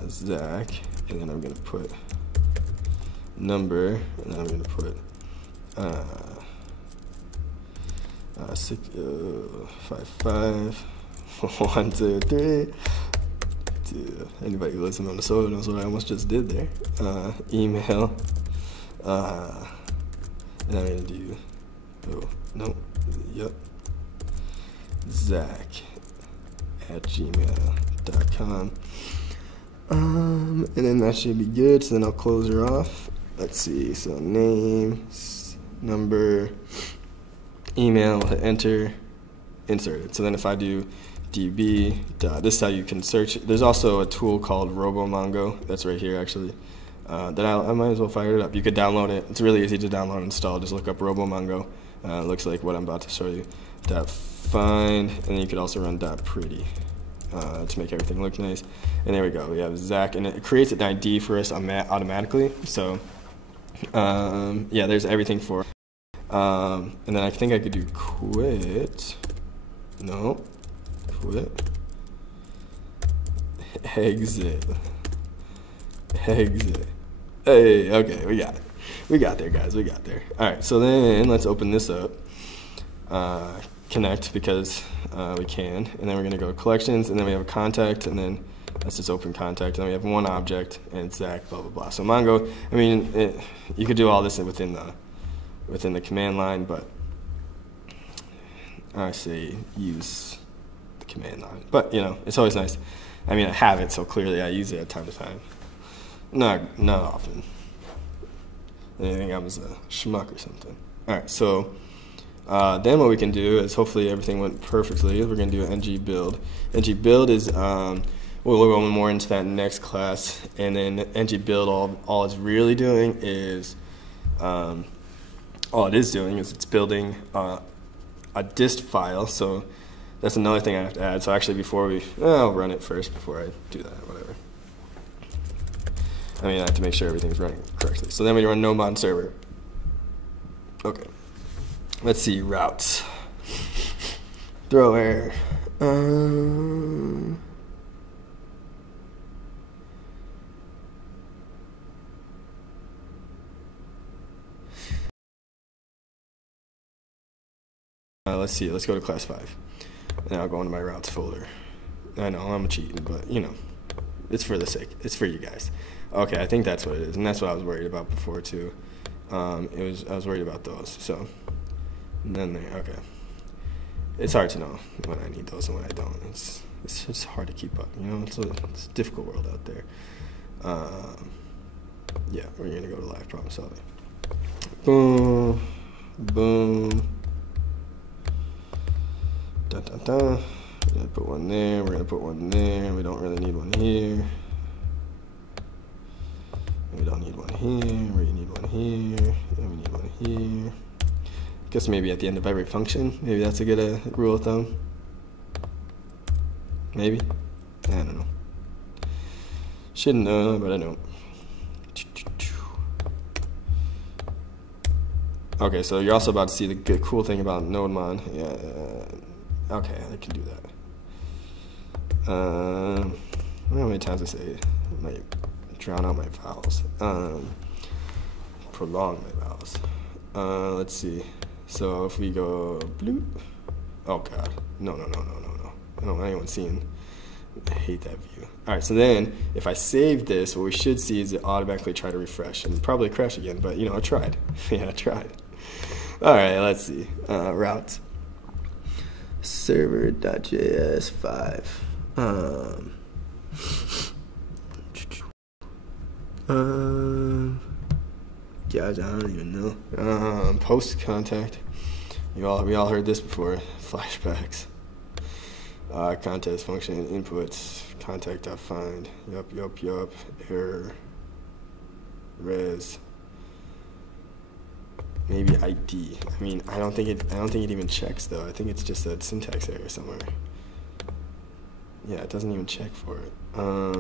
Zach, and then I'm going to put number, and then I'm going to put 55 1 2 3. Anybody who lives in Minnesota knows what I almost just did there. Email, and I'm gonna do, Zach@gmail.com. And then that should be good. So then I'll close her off. Let's see. So name, number, email, hit enter, insert it. So then if I do db, this is how you can search. There's also a tool called RoboMongo. That's right here, actually. That I might as well fire it up. You could download it. It's really easy to download and install. Just look up RoboMongo. It looks like what I'm about to show you. .find, and then you could also run .pretty to make everything look nice. And there we go. We have Zach, and it creates an ID for us automatically. So yeah, there's everything for. And then I think I could do quit. No. Quit. Exit. Exit. Hey, okay, we got it. We got there, guys. We got there. All right, so then let's open this up. Connect, because we can. And then we're going to go to collections, and then we have a contact, and then let's just open contact. And then we have one object, and it's Zach, blah, blah, blah. So Mongo, I mean, you could do all this within the command line, but I say use the command line. But, you know, it's always nice. I mean, I have it, so clearly I use it at time to time. Not often. I think I was a schmuck or something. All right, so then what we can do is, hopefully everything went perfectly, we're going to do an ng build. Ng build is, we'll go more into that next class, and then ng build, all it's really doing is, all it is doing is it's building a dist file. So that's another thing I have to add. So actually I'll run it first before I do that, whatever. I mean, I have to make sure everything's running correctly. So then we run node server. Okay. Let's see, routes. Throw error. Let's see, let's go to class 5. And I'll go into my routes folder. I know, I'm cheating, but you know, it's for the sake, it's for you guys. Okay, I think that's what it is, and that's what I was worried about before too. I was worried about those, so. And then there, okay. It's hard to know when I need those and when I don't. It's just hard to keep up, you know, it's a difficult world out there. Yeah, we're gonna go to live problem solving. Boom, boom. We're gonna put one there, we're gonna put one there, we don't really need one here. We don't need one here, we need one here, and we need one here. Guess maybe at the end of every function, maybe that's a good rule of thumb. Maybe, I don't know. Shouldn't know, but I don't. Okay, so you're also about to see the good, cool thing about NodeMon. Yeah, Okay, I can do that. I don't know how many times I say it. I might drown out my vowels. Prolong my vowels. Let's see. So if we go bloop. Oh God. No. I don't want anyone seeing. I hate that view. All right, so then if I save this, what we should see is it automatically try to refresh and probably crash again, but I tried. Yeah, I tried. All right, let's see. Routes. Server.js 5. Guys, I don't even know. Post contact. We all heard this before. Flashbacks. Contest function inputs. Contact.find. Yup. Error. Res. Maybe ID. I mean, I don't think it even checks though. I think it's just a syntax error somewhere. Yeah, it doesn't even check for it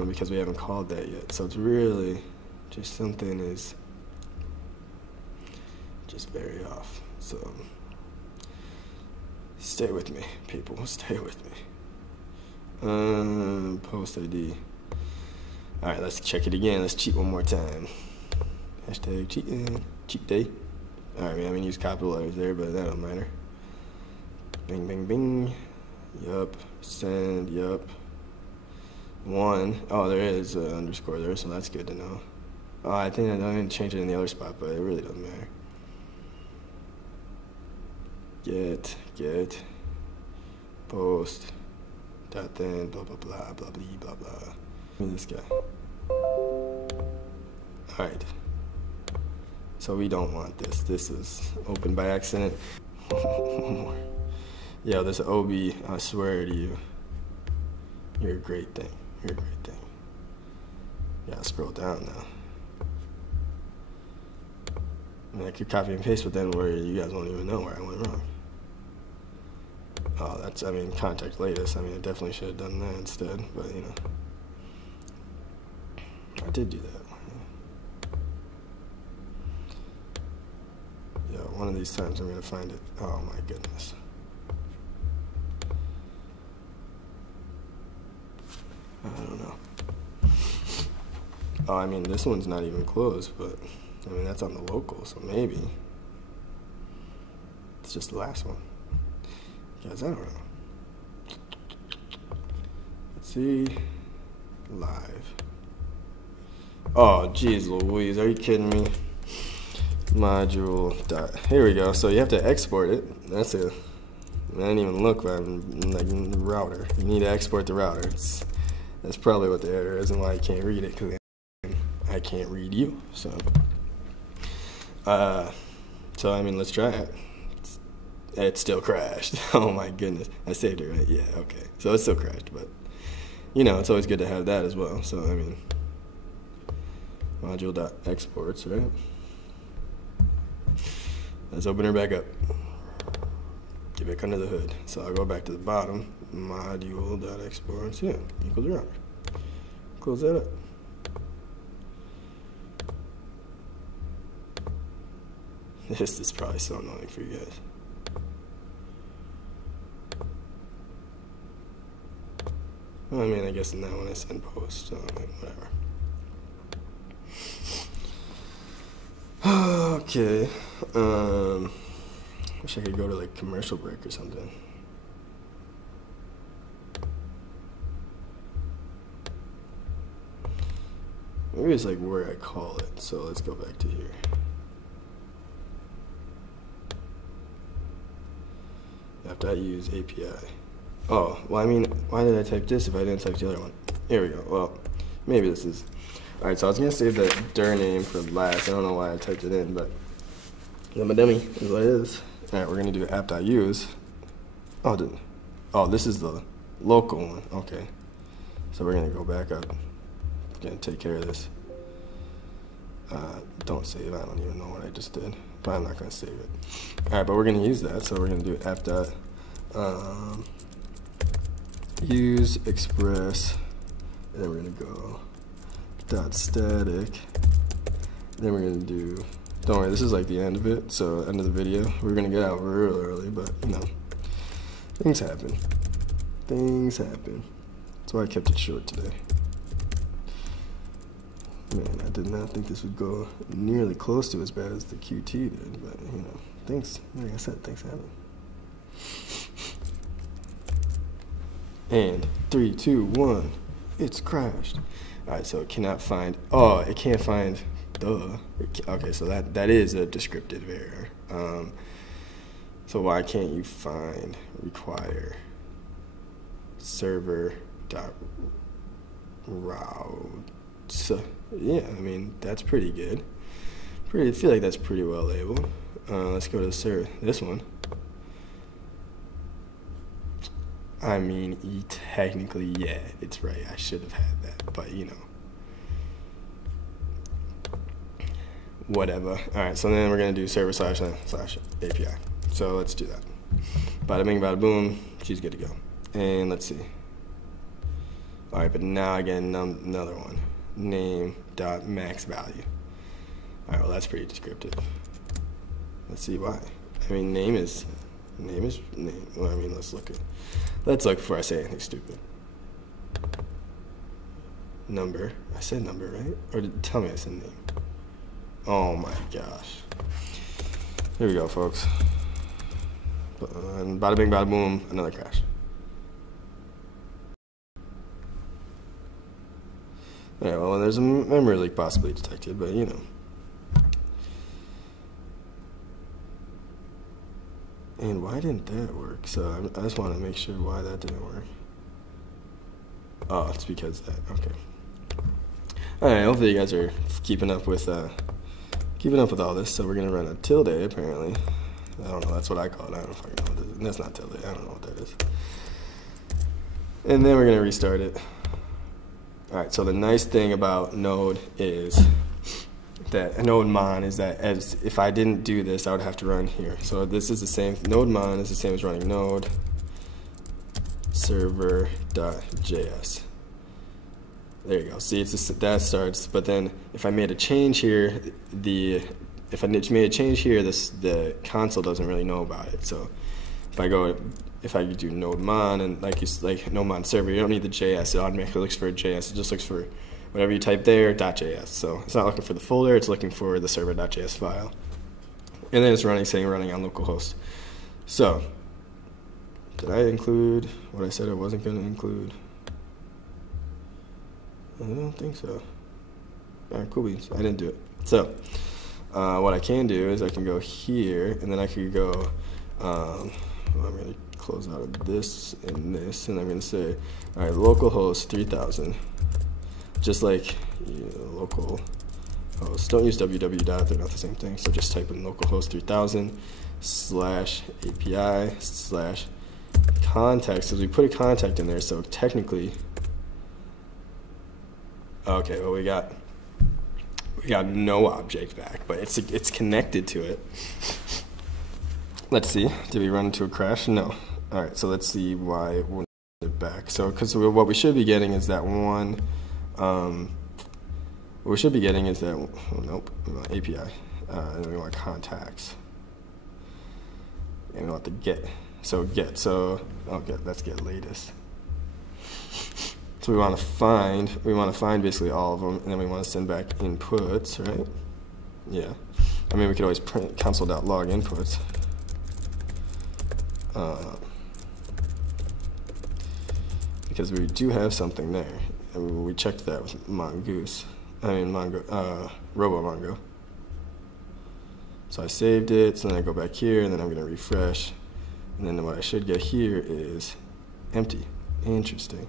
because we haven't called that yet. So it's really just something is just very off. So stay with me, people. Stay with me. Post ID. All right, let's check it again. Let's cheat one more time. Hashtag cheating. Cheat day. All right, I mean, use capital letters there, but that don't matter. Bing, bing, bing. Yup. Send. Yup. 1. Oh, there is an underscore there, so that's good to know. Oh, I think I didn't change it in the other spot, but it really doesn't matter. Get. Post. Dot then. Blah blah blah blah blah blah. Give me this guy. All right. So we don't want this. This is open by accident. Yeah, this OB, I swear to you. You're a great thing. You're a great thing. Yeah, scroll down now. I mean, I could copy and paste, but then where you guys won't even know where I went wrong. Oh, that's, I mean, contact latest. I mean, I definitely should have done that instead, but I did do that. Yeah, one of these times I'm going to find it. Oh my goodness. I don't know. Oh, I mean, this one's not even closed, but I mean, that's on the local, so maybe it's just the last one. Guys, I don't know. Let's see. Live. Oh, geez Louise, are you kidding me? Module dot. Here we go. So you have to export it. I didn't even look, but I'm like router. You need to export the router. That's probably what the error is and why I can't read it, because I can't read you. So I mean, let's try it. It still crashed. Oh my goodness. I saved it, right? Yeah, okay. So it still crashed, but it's always good to have that as well. So I mean, module.exports, right? Let's open her back up. Get back under the hood. So I'll go back to the bottom. Module.exports, yeah, equals router. Close that up. This is probably so annoying for you guys. Well, I mean, I guess in that one I send post, so I mean, whatever. Okay. Wish I could go to like commercial break or something. Maybe it's like where I call it. So let's go back to here. After I use API. Oh, well, I mean, why did I type this if I didn't type the other one? Here we go. Well, maybe this is. All right, so I was going to save the dir name for last. I don't know why I typed it in, but I'm a dummy is what it is. All right, we're going to do app.use. Oh, this is the local one. Okay. So we're going to go back up. Going to take care of this. Don't save. I don't even know what I just did, but I'm not going to save it. All right, but we're going to use that. So we're going to do app.use express, and then we're going to go .static. Then we're going to do, don't worry, this is like the end of it, so end of the video. We're going to get out real early, but Things happen. Things happen. That's why I kept it short today. Man, I did not think this would go nearly close to as bad as the Qt did, but you know, things, like I said, things happen. And 3, 2, 1, it's crashed. All right, so it cannot find, oh, it can't find, okay, so that is a descriptive error. So why can't you find require server dot routes? Yeah, I mean, that's pretty good. I feel like that's pretty well labeled. Let's go to this one. I mean, technically, yeah, it's right. I should have had that, but you know. Whatever. All right, so then we're going to do server / API. So let's do that. Bada bing, bada boom, she's good to go. And let's see. All right, but now again, another one. Name.max value. All right, well, that's pretty descriptive. Let's see why. I mean, name is name. Well, I mean, let's look before I say anything stupid. Number. I said number, right? Or tell me I said name. Oh my gosh. Here we go, folks. And bada bing, bada boom, another crash. Yeah, well, there's a memory leak possibly detected, but you know. And why didn't that work? So I just want to make sure why that didn't work. Oh, it's because that. Okay. All right. Hopefully you guys are keeping up with all this. So we're gonna run a tilde apparently. I don't know. That's what I call it. I don't fucking know what that is. That's not tilde. I don't know what that is. And then we're gonna restart it. All right. So the nice thing about Node is that node-mon is that as if I didn't do this, I would have to run here. So this is the same. Node-mon is the same as running node server.js. There you go. See, that starts. But then if I made a change here, the console doesn't really know about it. So if I do node-mon and like node-mon server, you don't need the JS. It automatically looks for a JS. It just looks for whatever you type there, .js. So it's not looking for the folder, it's looking for the server.js file. And then it's running on localhost. So, did I include what I said I wasn't going to include? I don't think so. All right, cool beans. I didn't do it. So, what I can do is I can go here, and then I could go, I'm going to close out of this, and I'm going to say, all right, localhost 3000. Just like local host. Don't use www dot, they're not the same thing. So just type in localhost 3000 /API /contact. So we put a contact in there. So technically, okay, well we got no object back, but it's connected to it. Let's see. Did we run into a crash? No. All right. So let's see why it won't get it back. So because what we should be getting is that one. What we should be getting is that, oh, nope, we want API, and we want contacts, and we want the get. So let's get latest. So we want to find basically all of them, and then we want to send back inputs, right? Yeah. I mean, we could always print console.log inputs. Because we do have something there. We checked that with Mongoose. RoboMongo. So I saved it, so then I go back here, and then I'm going to refresh. And then what I should get here is empty. Interesting.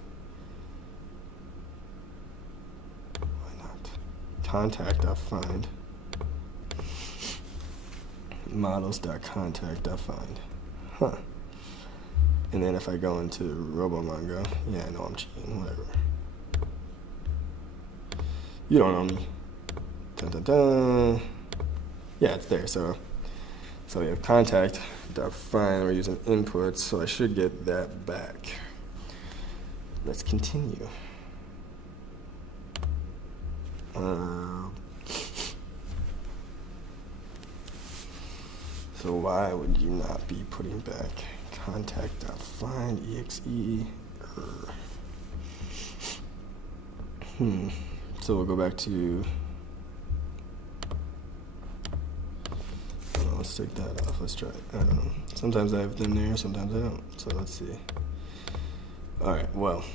Why not? Contact.find. Models.contact.find. Huh. And then if I go into RoboMongo, yeah, I know I'm cheating, whatever. You don't know me. Dun, dun, dun. Yeah, it's there. So we have contact.find. We're using inputs, so I should get that back. Let's continue. So why would you not be putting back contact.find exe. So we'll go back to, let's take that off. Let's try it. I don't know. Sometimes I have them there, sometimes I don't. So let's see. All right, well,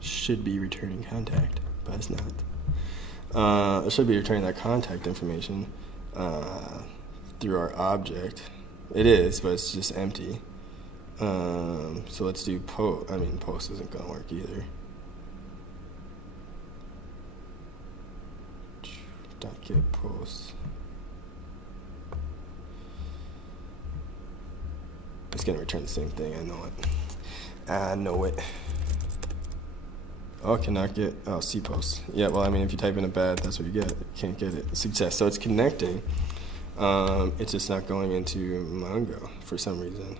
should be returning contact, but it's not. It should be returning that contact information through our object. It is, but it's just empty. So let's do post isn't gonna work either. .get post. It's gonna return the same thing. I know it. I know it. Oh, cannot get. Oh, cpost. Yeah. Well, I mean, if you type in a bad, that's what you get. You can't get it. Success. So it's connecting. It's just not going into Mongo for some reason.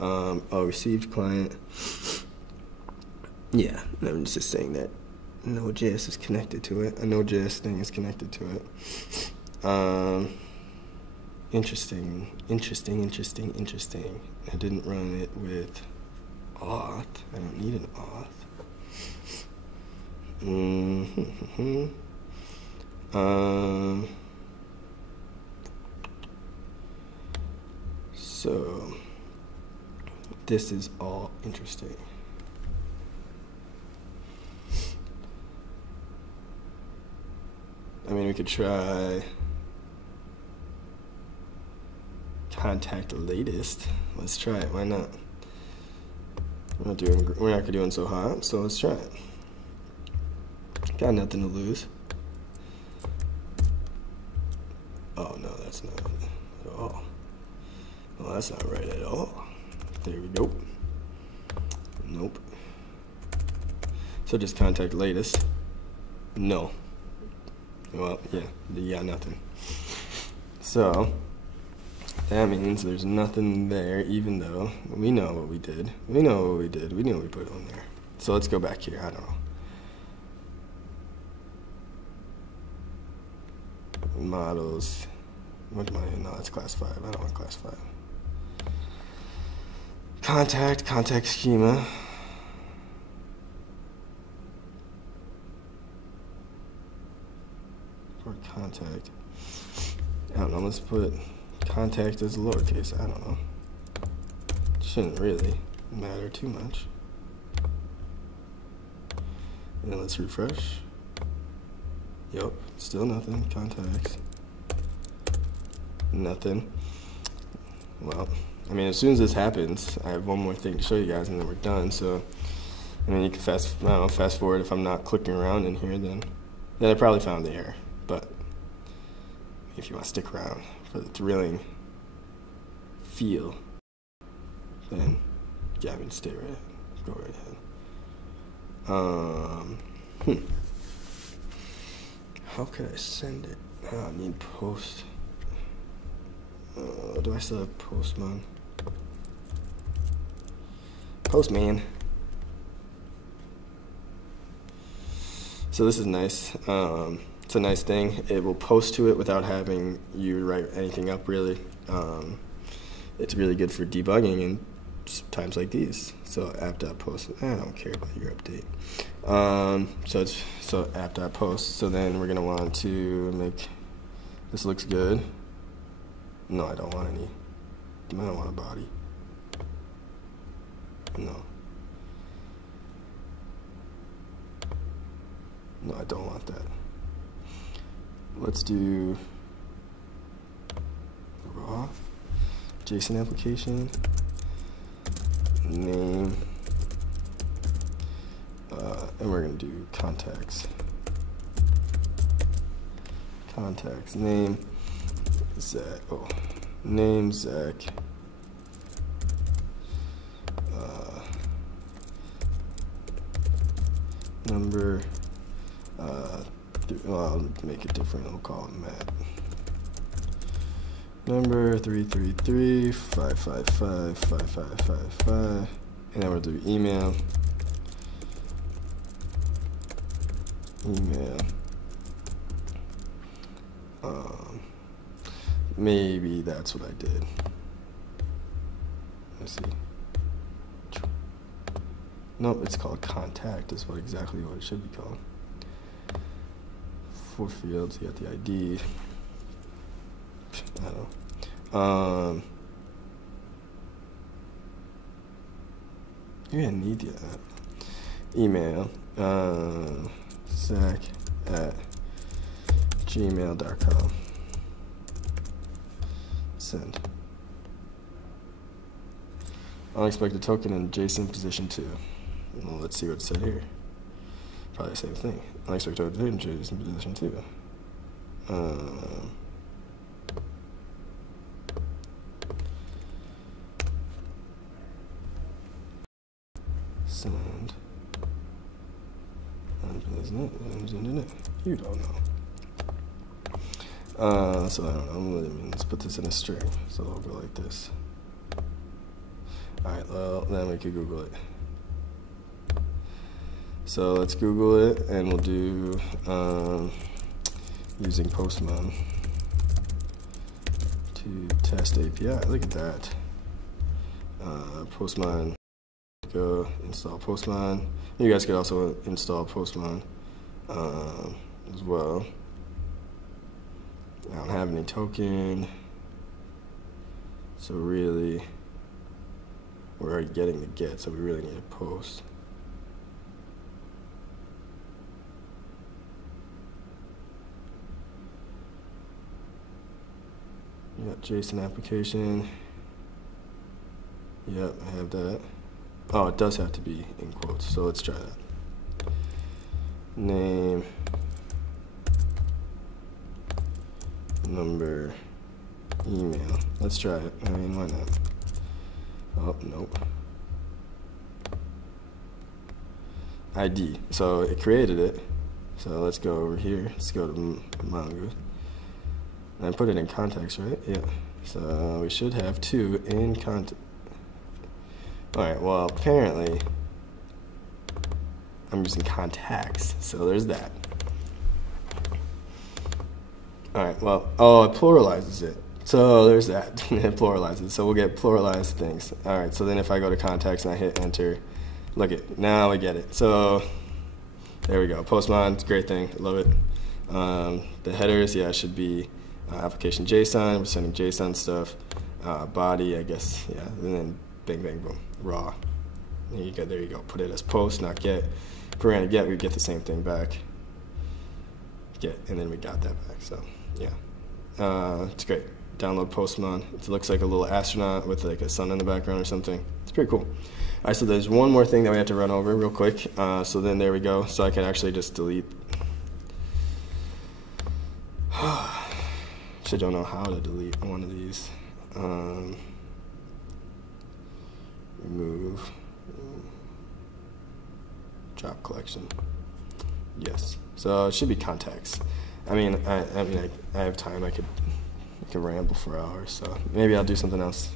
Oh, received client. Yeah. I'm just saying that Node.js is connected to it. A Node.js thing is connected to it. Interesting. I didn't run it with auth. I don't need an auth. So this is all interesting. I mean, we could try contact latest. Let's try it. Why not? We're not doing so hot, so let's try it. Got nothing to lose. Oh no, that's not it at all. Well, that's not right at all. There we go. Nope. So just contact latest. No. Well, yeah, nothing. So that means there's nothing there, even though we know what we did. We know what we did. We knew what we put on there. So let's go back here. I don't know. Models. What am I in? No, that's class 5. I don't want class 5. Contact schema. For contact. I don't know, let's put contact as lowercase. I don't know. Shouldn't really matter too much. And then let's refresh. Yep, still nothing. Contacts. Nothing. Well, I mean, as soon as this happens, I have one more thing to show you guys, and then we're done. So, I mean, you can fast forward. If I'm not clicking around in here, then I probably found the error. But if you want to stick around for the thrilling feel, then yeah, I mean, stay right ahead. Go right ahead. How could I send it? I need post. Do I still have Postman? Postman. So this is nice. It's a nice thing. It will post to it without having you write anything up, really. It's really good for debugging in times like these. So app.post. I don't care about your update. So app.post. So then we're gonna want to make this looks good. No, I don't want any. I don't want a body. No. No, I don't want that. Let's do raw JSON application name, and we're gonna do contacts. Contacts name Zach. Oh, name Zach. Number. Well, I'll make it different. I'll call him Matt. Number 333-555-5555, and then we'll do email. Maybe that's what I did. Let's see. Nope, it's called contact. Is exactly what it should be called. 4 fields. You got the ID. I don't know. You're gonna need the email. Zach@gmail.com. Send. Unexpected token in JSON position 2. Well, let's see what it said here. Probably the same thing. Unexpected token in JSON position 2. Send. You don't know. So I don't know. Let's put this in a string. So it'll go like this. Alright, well, then we could Google it. So let's Google it, and we'll do using Postman to test API. Look at that. Postman. Go install Postman. You guys could also install Postman as well. I don't have any token, so really we're already getting the get, so we really need a post. You got JSON application. Yep, I have that. Oh, it does have to be in quotes, so let's try that. Name, number, email. Let's try it. I mean, why not? Oh, nope. ID. So it created it. So let's go over here. Let's go to Mongoose. And I put it in context, right? Yeah. So we should have 2 in context. Alright, well, apparently I'm using contacts, so there's that. Alright, well, oh, it pluralizes it. So there's that. It pluralizes. So we'll get pluralized things. Alright, so then if I go to contacts and I hit enter, look it. Now I get it. So there we go. Postman, it's a great thing. I love it. The headers, yeah, should be application JSON. We're sending JSON stuff. Body, I guess, yeah. And then bang, bang, boom. Raw. There you go. There you go. Put it as post, not get. If we're gonna get, we get the same thing back. Get, and then we got that back. So yeah, it's great. Download Postman. It looks like a little astronaut with like a sun in the background or something. It's pretty cool. All right, so there's one more thing that we have to run over real quick. So then there we go. So I can actually just delete. Actually, don't know how to delete one of these. Remove drop collection. Yes. So it should be contacts. I mean, I have time. I could ramble for hours. So maybe I'll do something else.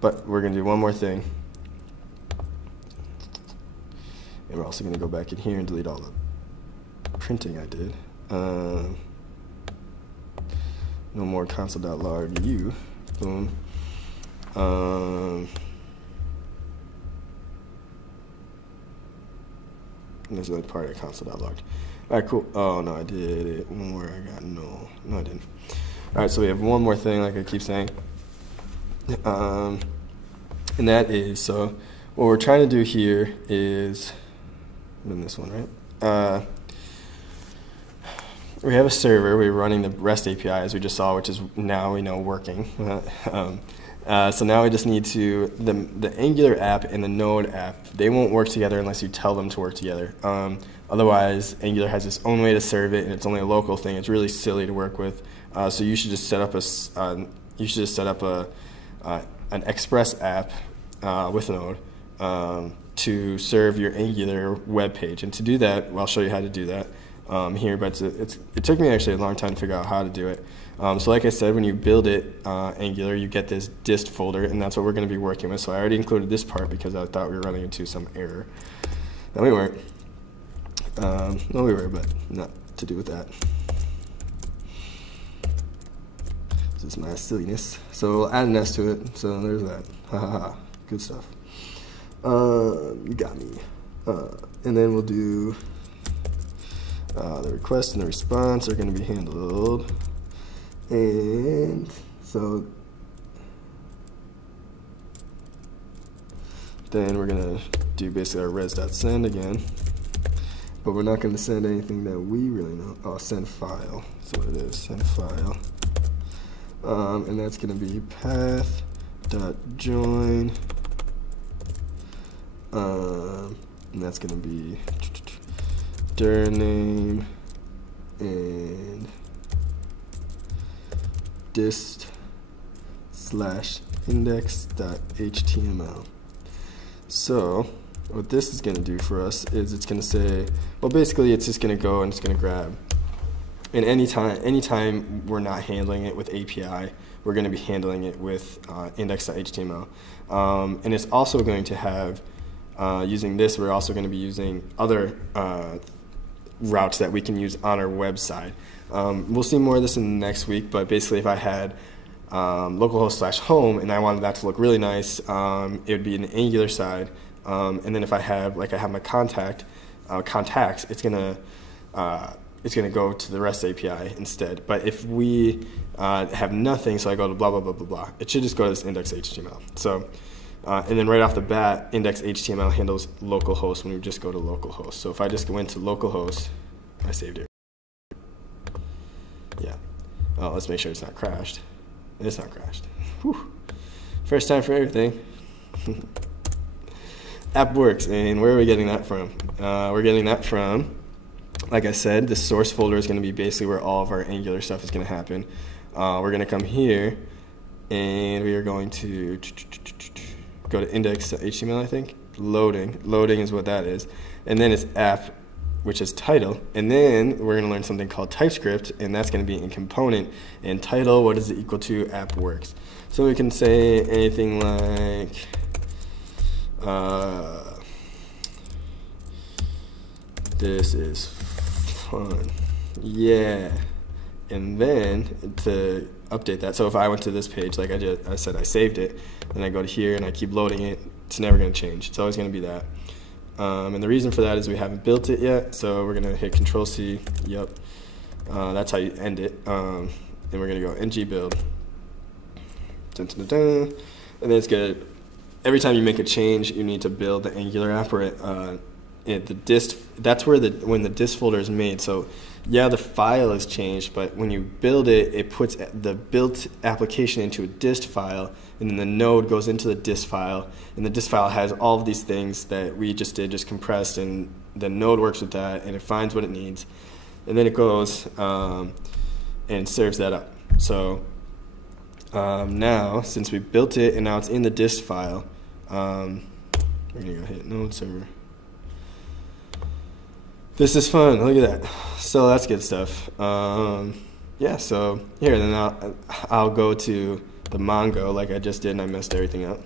But we're gonna do one more thing, and we're also gonna go back in here and delete all the printing I did. No more console.log u. Boom. There's another part of console.log. All right, cool. Oh, no, I did it. One more I got. No, I didn't. All right, so we have one more thing, like I keep saying. And that is, so what we're trying to do here is, in this one, right? We have a server. We're running the REST API, as we just saw, which is now we know working. So now we just need to, the Angular app and the Node app, they won't work together unless you tell them to work together. Otherwise, Angular has its own way to serve it, and it's only a local thing. It's really silly to work with. So you should just set up an Express app with Node to serve your Angular web page. And to do that, I'll show you how to do that here. But it took me actually a long time to figure out how to do it. So like I said, when you build it, Angular, you get this dist folder, and that's what we're going to be working with. So I already included this part because I thought we were running into some error. No, we weren't. No, we were, but not to do with that. So is my silliness. So we'll add an S to it. So there's that. Ha ha ha. Good stuff. You got me. And then we'll do the request and the response are going to be handled. And so then we're going to do basically our res.send again. But we're not going to send anything that we really know. Oh, send file. That's what it is. Send file. And that's going to be path.join. And that's going to be dir name and dist/index.html. So what this is going to do for us is it's going to say, well, basically it's just going to go and it's going to grab. And anytime we're not handling it with API, we're going to be handling it with index.html. And it's also going to have, using this, we're also going to be using other routes that we can use on our website. We'll see more of this in the next week, but basically if I had localhost/home and I wanted that to look really nice, it would be an Angular side. And then if I have, like I have my contacts, it's gonna go to the REST API instead. But if we have nothing, so I go to blah blah blah blah blah, it should just go to this index.html. So and then right off the bat, index.html handles localhost when we just go to localhost. So if I just went to localhost, I saved it. Yeah. Oh, let's make sure it's not crashed. It's not crashed. Whew. First time for everything. App works, and where are we getting that from? We're getting that from, like I said, the source folder is going to be basically where all of our Angular stuff is going to happen. We're going to come here, and we are going to go to index.html, I think. Loading is what that is. And then it's app, which is title. And then we're going to learn something called TypeScript, and that's going to be in component. And title, what is it equal to? App works. So we can say anything like, this is fun. Yeah. And then to update that, so if I went to this page, like I said, I saved it, and I go to here and I keep loading it, it's never going to change. It's always going to be that. And the reason for that is we haven't built it yet, so we're going to hit Control-C. Yep. That's how you end it. And we're going to go ng build. Dun, dun, dun, dun. And then it's good. Every time you make a change, you need to build the Angular app, or the dist. That's where when the dist folder is made. So yeah, the file has changed, but when you build it, it puts the built application into a dist file, and then the node goes into the dist file, and the dist file has all of these things that we just did, just compressed, and the node works with that, and it finds what it needs, and then it goes and serves that up. So now, since we built it and now it's in the dist file, we're gonna go hit node server. This is fun. Look at that. So that's good stuff. Yeah. So here, then I'll go to the Mongo like I just did, and I messed everything up.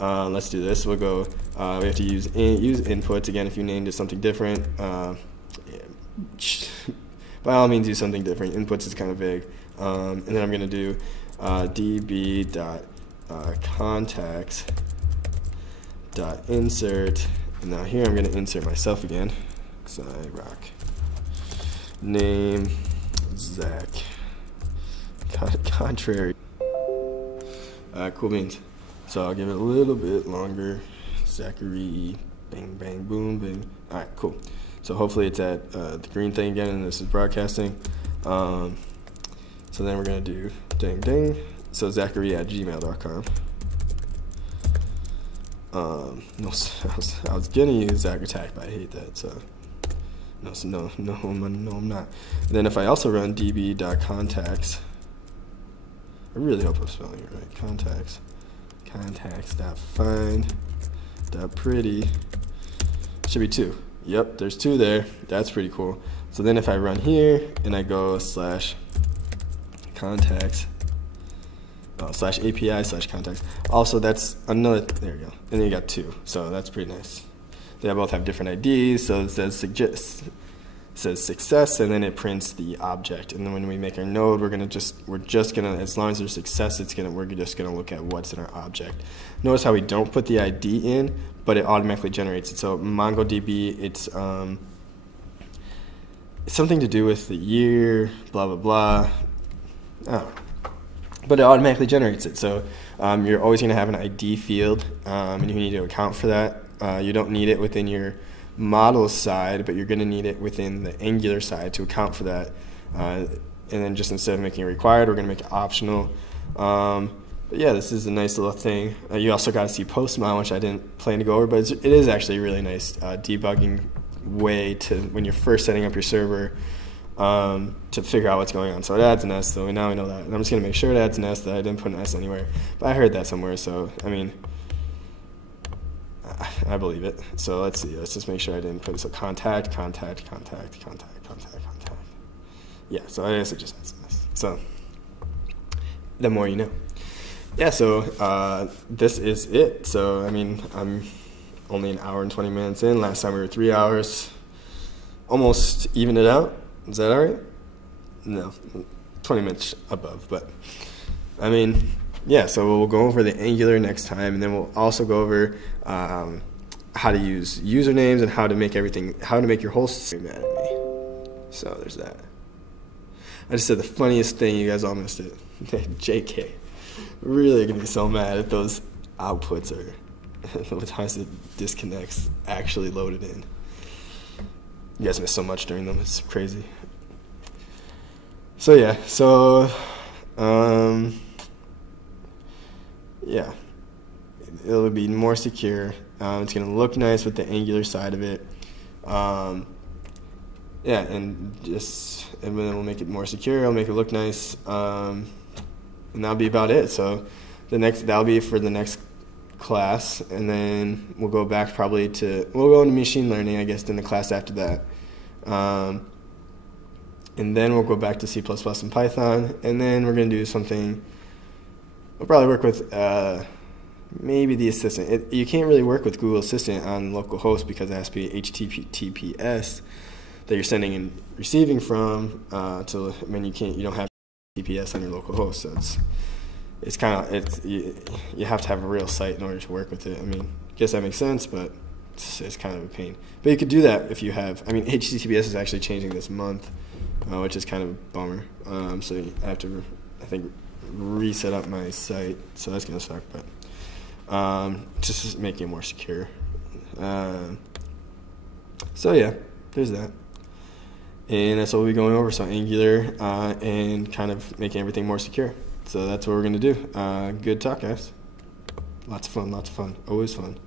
Let's do this. We'll go. We have to use inputs again. If you named it something different, yeah, by all means use something different. Inputs is kind of vague. And then I'm gonna do db.contacts.insert. And now here I'm gonna insert myself again. I rock. Name Zach. Contrary. Cool beans. So I'll give it a little bit longer. Zachary. Bang, bang, boom, bang. All right, cool. So hopefully it's at the green thing again, and this is broadcasting. So then we're gonna do ding, ding. So Zachary@gmail.com. No, I was gonna use Zach Attack, but I hate that. So. No, I'm not. And then if I also run db.contacts, I really hope I'm spelling it right. Contacts.find.pretty. Should be 2. Yep, there's 2 there. That's pretty cool. So then if I run here and I go /contacts, /API/contacts. Also, that's another. There we go. And then you got 2. So that's pretty nice. They both have different IDs, so it says says success, and then it prints the object. And then when we make our node, we're just gonna, as long as there's success, we're just gonna look at what's in our object. Notice how we don't put the ID in, but it automatically generates it. So MongoDB, it's something to do with the year, blah blah blah. Oh. But it automatically generates it. So you're always going to have an ID field, and you need to account for that. You don't need it within your model side, but you're going to need it within the Angular side to account for that. And then just instead of making it required, we're going to make it optional. But yeah, this is a nice little thing. You also got to see postmon, which I didn't plan to go over, but it is actually a really nice debugging way to, when you're first setting up your server, to figure out what's going on. So it adds an S, so now we know that. And I'm just going to make sure it adds an S, that I didn't put an S anywhere. But I heard that somewhere, so, I mean, I believe it. So let's see. Let's just make sure I didn't put it. So contact. Yeah, so I guess it just adds an S. So the more you know. Yeah, so this is it. So, I mean, I'm only an hour and 20 minutes in. Last time we were 3 hours. Almost even it out. Is that all right? No, 20 minutes above, but I mean, yeah, so we'll go over the Angular next time, and then we'll also go over how to use usernames and how to make your whole system mad at me. So there's that. I just said the funniest thing, you guys all missed it. JK. Really gonna be so mad if those outputs are, the times it disconnects actually loaded in. You guys miss so much during them, it's crazy. So yeah, yeah, it'll be more secure. It's gonna look nice with the Angular side of it. Yeah, and then we'll make it more secure. I'll make it look nice, and that'll be about it. So that'll be for the next class, and then we'll go back we'll go into machine learning, I guess, in the class after that. And then we'll go back to C++ and Python, and then we're going to do something. We'll probably work with maybe the assistant. You can't really work with Google Assistant on localhost because it has to be HTTPS that you're sending and receiving from. You don't have TPS on your localhost, so you have to have a real site in order to work with it. I mean, I guess that makes sense, but it's kind of a pain. But you could do that if you have. I mean, HTTPS is actually changing this month, which is kind of a bummer. So I have to, I think, reset up my site. So that's gonna suck, but just making it more secure. So yeah, there's that. And that's what we'll be going over. So Angular and kind of making everything more secure. So that's what we're gonna do. Good talk, guys. Lots of fun. Always fun.